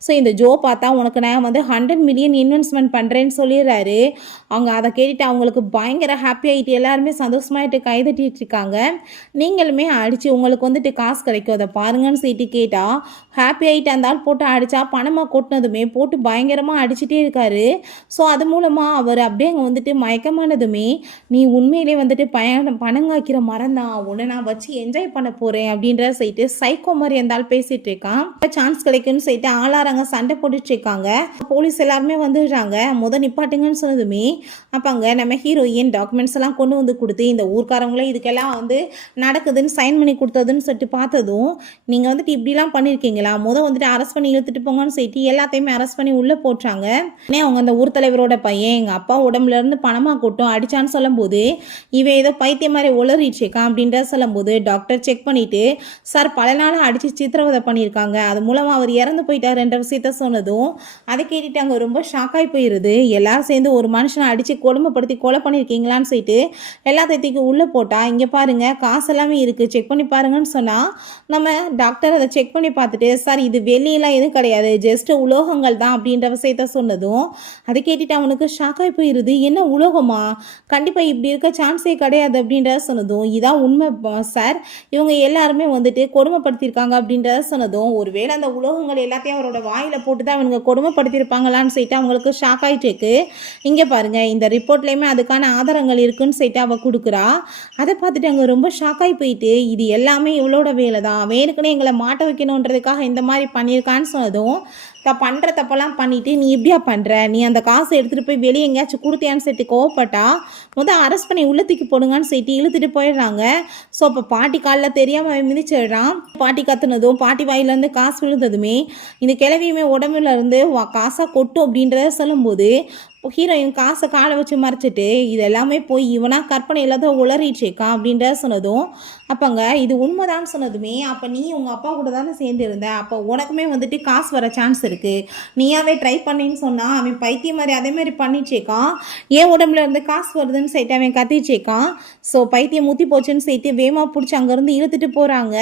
ஸோ இந்த ஜோ பார்த்தா உனக்கு நான் வந்து 100 மில்லியன் இன்வெஸ்ட்மெண்ட் பண்ணுறேன்னு சொல்லிடுறாரு. அவங்க அதை கேட்டுட்டு அவங்களுக்கு பயங்கர ஹாப்பி ஆகிட்டு எல்லாருமே சந்தோஷமாயிட்டு கைதட்டிட்டு இருக்காங்க. நீங்களுமே அடித்து உங்களுக்கு வந்துட்டு காசு கிடைக்கும் அதை பாருங்கன்னு சொல்லிட்டு கேட்டால் ஹாப்பி ஆகிட்டு அந்த ஆள் போட்டு அடித்தா பணமாக கொட்டினதுமே போட்டு பயங்கரமாக அடிச்சுட்டே இருக்காரு. ஸோ அது மூலமாக அவர் அப்படியே அங்கே வந்துட்டு மயக்கமானதுமே நீ உண்மையிலே வந்துட்டு பணங்காய்க்கிற மரம் தான், உன்னை நான் வச்சு என்ஜாய் பண்ண போகிறேன் அப்படின்ற சொல்லிட்டு சைக்கோ மாதிரி அந்த ஆள் பேசிகிட்டு இருக்கான். சான்ஸ் கிடைக்கும்னு சொல்லிட்டு ஆளாராங்க சண்டை போட்டுட்டு இருக்காங்க. போலீஸ் எல்லாருமே வந்துடுறாங்க. நிப்பாட்டுங்கன்னு சொன்னதுமே அப்போ அங்கே நம்ம ஹீரோயின் டாக்குமெண்ட்ஸ் எல்லாம் கொண்டு வந்து கொடுத்து இந்த ஊர்க்காரங்களே இதுக்கெல்லாம் வந்து நடக்குதுன்னு சைன் பண்ணி கொடுத்ததுன்னு சொல்லிட்டு பார்த்ததும் நீங்கள் வந்துட்டு இப்படிலாம் பண்ணியிருக்கீங்களா, வந்துட்டு அரெஸ்ட் பண்ணி இழுத்துட்டு போங்கன்னு சொல்லிட்டு எல்லாத்தையுமே அரெஸ்ட் பண்ணி உள்ளே போட்டாங்க. அவங்க அந்த ஊர் தலைவரோட பையன் எங்கள் அப்பா உடம்புல இருந்து பணமாக கொட்டும் அடித்தான்னு சொல்லும்போது இவன் ஏதோ பைத்தியம் மாதிரி உளறிச்சிருக்கான் அப்படின்ற சொல்லும்போது டாக்டர் செக் பண்ணிவிட்டு சார் பல நாளாக அடித்து சித்திரவதை பண்ணியிருக்காங்க, அது மூலமாக அவர் இறந்து போயிட்டாருன்ற விஷயத்த சொன்னதும் அதை கேட்டுட்டு அங்கே ரொம்ப ஷாக்காகி போயிடுது. எல்லாரும் சேர்ந்து ஒரு மனுஷனை அடித்து கொடுமைப்படுத்தி கொலை பண்ணியிருக்கீங்களான்னு சொல்லிட்டு எல்லாத்தையும் உள்ளே போட்டால் இங்கே பாருங்கள் காசு எல்லாமே இருக்குது செக் பண்ணி பாருங்கன்னு சொன்னால் நம்ம டாக்டர் அதை செக் பண்ணி பார்த்துட்டு சார் இது வெளியெல்லாம் எதுவும் கிடையாது ஜஸ்ட் உலோகங்கள் தான் அப்படின்ற விஷயத்த சொன்னதும் அதை கேட்டுட்டு அவனுக்கு ஷாக்காகி போயிடுது. என்ன உலோகமா, கண்டிப்பாக இப்படி இருக்க சான்ஸே கிடையாது அப்படின்றத சொன்னதும் இதான் உண்மை சார், இவங்க எல்லாருமே வந்துட்டு கொடுமைப்படுத்தியிருக்காங்க அப்படின்றத சொன்னதும் ஒருவேளை அந்த உலோகங்கள் எல்லாத்தையும் அவரோட வாயில் போட்டு தான் அவங்க கொடுமைப்படுத்தியிருப்பாங்களான்னு சொல்லிட்டு அவங்களுக்கு ஷாக் ஆகிட்டு இருக்கு. இங்கே பாருங்கள் இந்த ரிப்போர்ட்லேயுமே அதுக்கான ஆதாரங்கள் இருக்குன்னு சொல்லிட்டு அவள் கொடுக்குறா. அதை பார்த்துட்டு அங்கே ரொம்ப ஷாக்காகி போயிட்டு இது எல்லாமே இவளோட வேலை தான், வேணுக்குன்னு எங்களை மாட்ட வைக்கணுன்றதுக்காக இந்த மாதிரி பண்ணியிருக்கான்னு சொன்னதும் பண்ணுற தப்பெல்லாம் பண்ணிவிட்டு நீ இப்படியா பண்ணுற, நீ அந்த காசை எடுத்துகிட்டு போய் வெளியே எங்கேயாச்சும் கொடுத்தியான்னு சொல்லிட்டு கோவப்பட்டா அரெஸ்ட் பண்ணி உள்ளத்துக்கு போடுங்கன்னு சொல்லிட்டு இழுத்துட்டு போயிடுறாங்க. ஸோ அப்போ பாட்டி காலில் தெரியாமல் மிதிச்சிடுறான். பாட்டி கத்துனதும் பாட்டி வாயிலேருந்து காசு விழுந்ததுமே இந்த கிழவியுமே உடம்புல இருந்து காசாக கொட்டும் அப்படின்றத சொல்லும்போது ஹீரோயின் காசை காலை வச்சு மறைச்சிட்டு இது எல்லாமே போய் இவனா கற்பனை இல்லாத உளறிச்சிருக்கான் அப்படின்ற சொன்னதும் அப்போங்க இது உண்மைதான்னு சொன்னதுமே அப்போ நீ உங்கள் அப்பா கூட தானே சேர்ந்துருந்த, அப்போ உனக்குமே வந்துட்டு காசு வர சான்ஸ் இருக்குது, நீயாவே ட்ரை பண்ணின்னு சொன்னால் அவன் பைத்தியம் மாதிரி அதே மாதிரி பண்ணிச்சேக்கான், ஏன் உடம்புல இருந்து காசு வருதுன்னு சொல்லிட்டு அவன் கத்திச்சேக்கான். ஸோ பைத்தியம் ஊற்றி போச்சுன்னு சொல்லிட்டு வேகமாக பிடிச்சி அங்கேருந்து இழுத்துட்டு போகிறாங்க.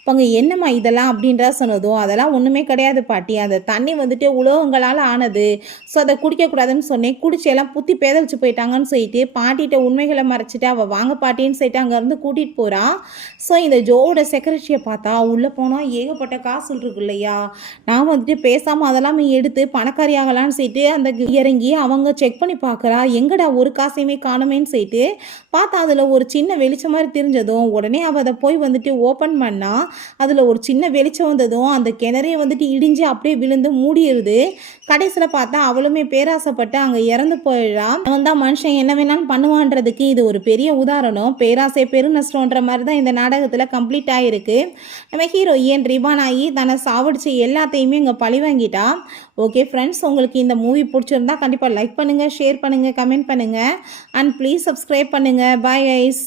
அப்போ அங்கே என்னம்மா இதெல்லாம் அப்படின்ற சொன்னதும் அதெல்லாம் ஒன்றுமே கிடையாது பாட்டி, அந்த தண்ணி வந்துட்டு உலோகங்களால் ஆனது, ஸோ அதை குடிக்கக்கூடாதுன்னு சொன்னேன், குடிச்சு எல்லாம் புத்தி பேதலிச்சு போயிட்டாங்கன்னு சொல்லிட்டு பாட்டிகிட்ட உண்மைகளை மறைச்சிட்டு அவள் வாங்க பாட்டின்னு சொல்லிட்டு அங்கேருந்து கூட்டிகிட்டு போகிறான். ஸோ இந்த ஜோவோட செக்ரட்டரியை பார்த்தா உள்ளே போனால் ஏகப்பட்ட காசு இருக்கு இல்லையா, நான் வந்துட்டு பேசாமல் அதெல்லாம் எடுத்து பணக்காரி ஆகலான்னு சொல்லிட்டு அந்த இறங்கி அவங்க செக் பண்ணி பார்க்குறா, எங்கடா ஒரு காசையுமே காணுமேன்னு சொல்லிட்டு பார்த்தா அதில் ஒரு சின்ன வெளிச்சம் மாதிரி தெரிஞ்சதும் உடனே அவள் அதை போய் வந்துட்டு ஓப்பன் பண்ணா அதில் ஒரு சின்ன வெளிச்சம் வந்ததும் அந்த கிணறே வந்துட்டு இடிஞ்சு அப்படியே விழுந்து மூடிடுது. கடைசியில் பார்த்தா அவளுமே பேராசைப்பட்டு அங்கே இறந்து போயிடுறான். அவன் தான் மனுஷன் என்ன வேணாலும் பண்ணுவான்றதுக்கு இது ஒரு பெரிய உதாரணம். பேராசை பெரு நஷ்டம்ன்ற மாதிரி தான் இந்த நாடகத்தில் கம்ப்ளீட் ஆகிருக்கு. நம்ம ஹீரோயின் ரிபான் ஆகி தன்னை சாவடிச்சு எல்லாத்தையுமே இங்கே பழி வாங்கிட்டா. ஓகே ஃப்ரெண்ட்ஸ், உங்களுக்கு இந்த மூவி பிடிச்சிருந்தா கண்டிப்பாக லைக் பண்ணுங்கள், ஷேர் பண்ணுங்கள், கமெண்ட் பண்ணுங்கள் அண்ட் ப்ளீஸ் சப்ஸ்கிரைப் பண்ணுங்கள். Bye guys.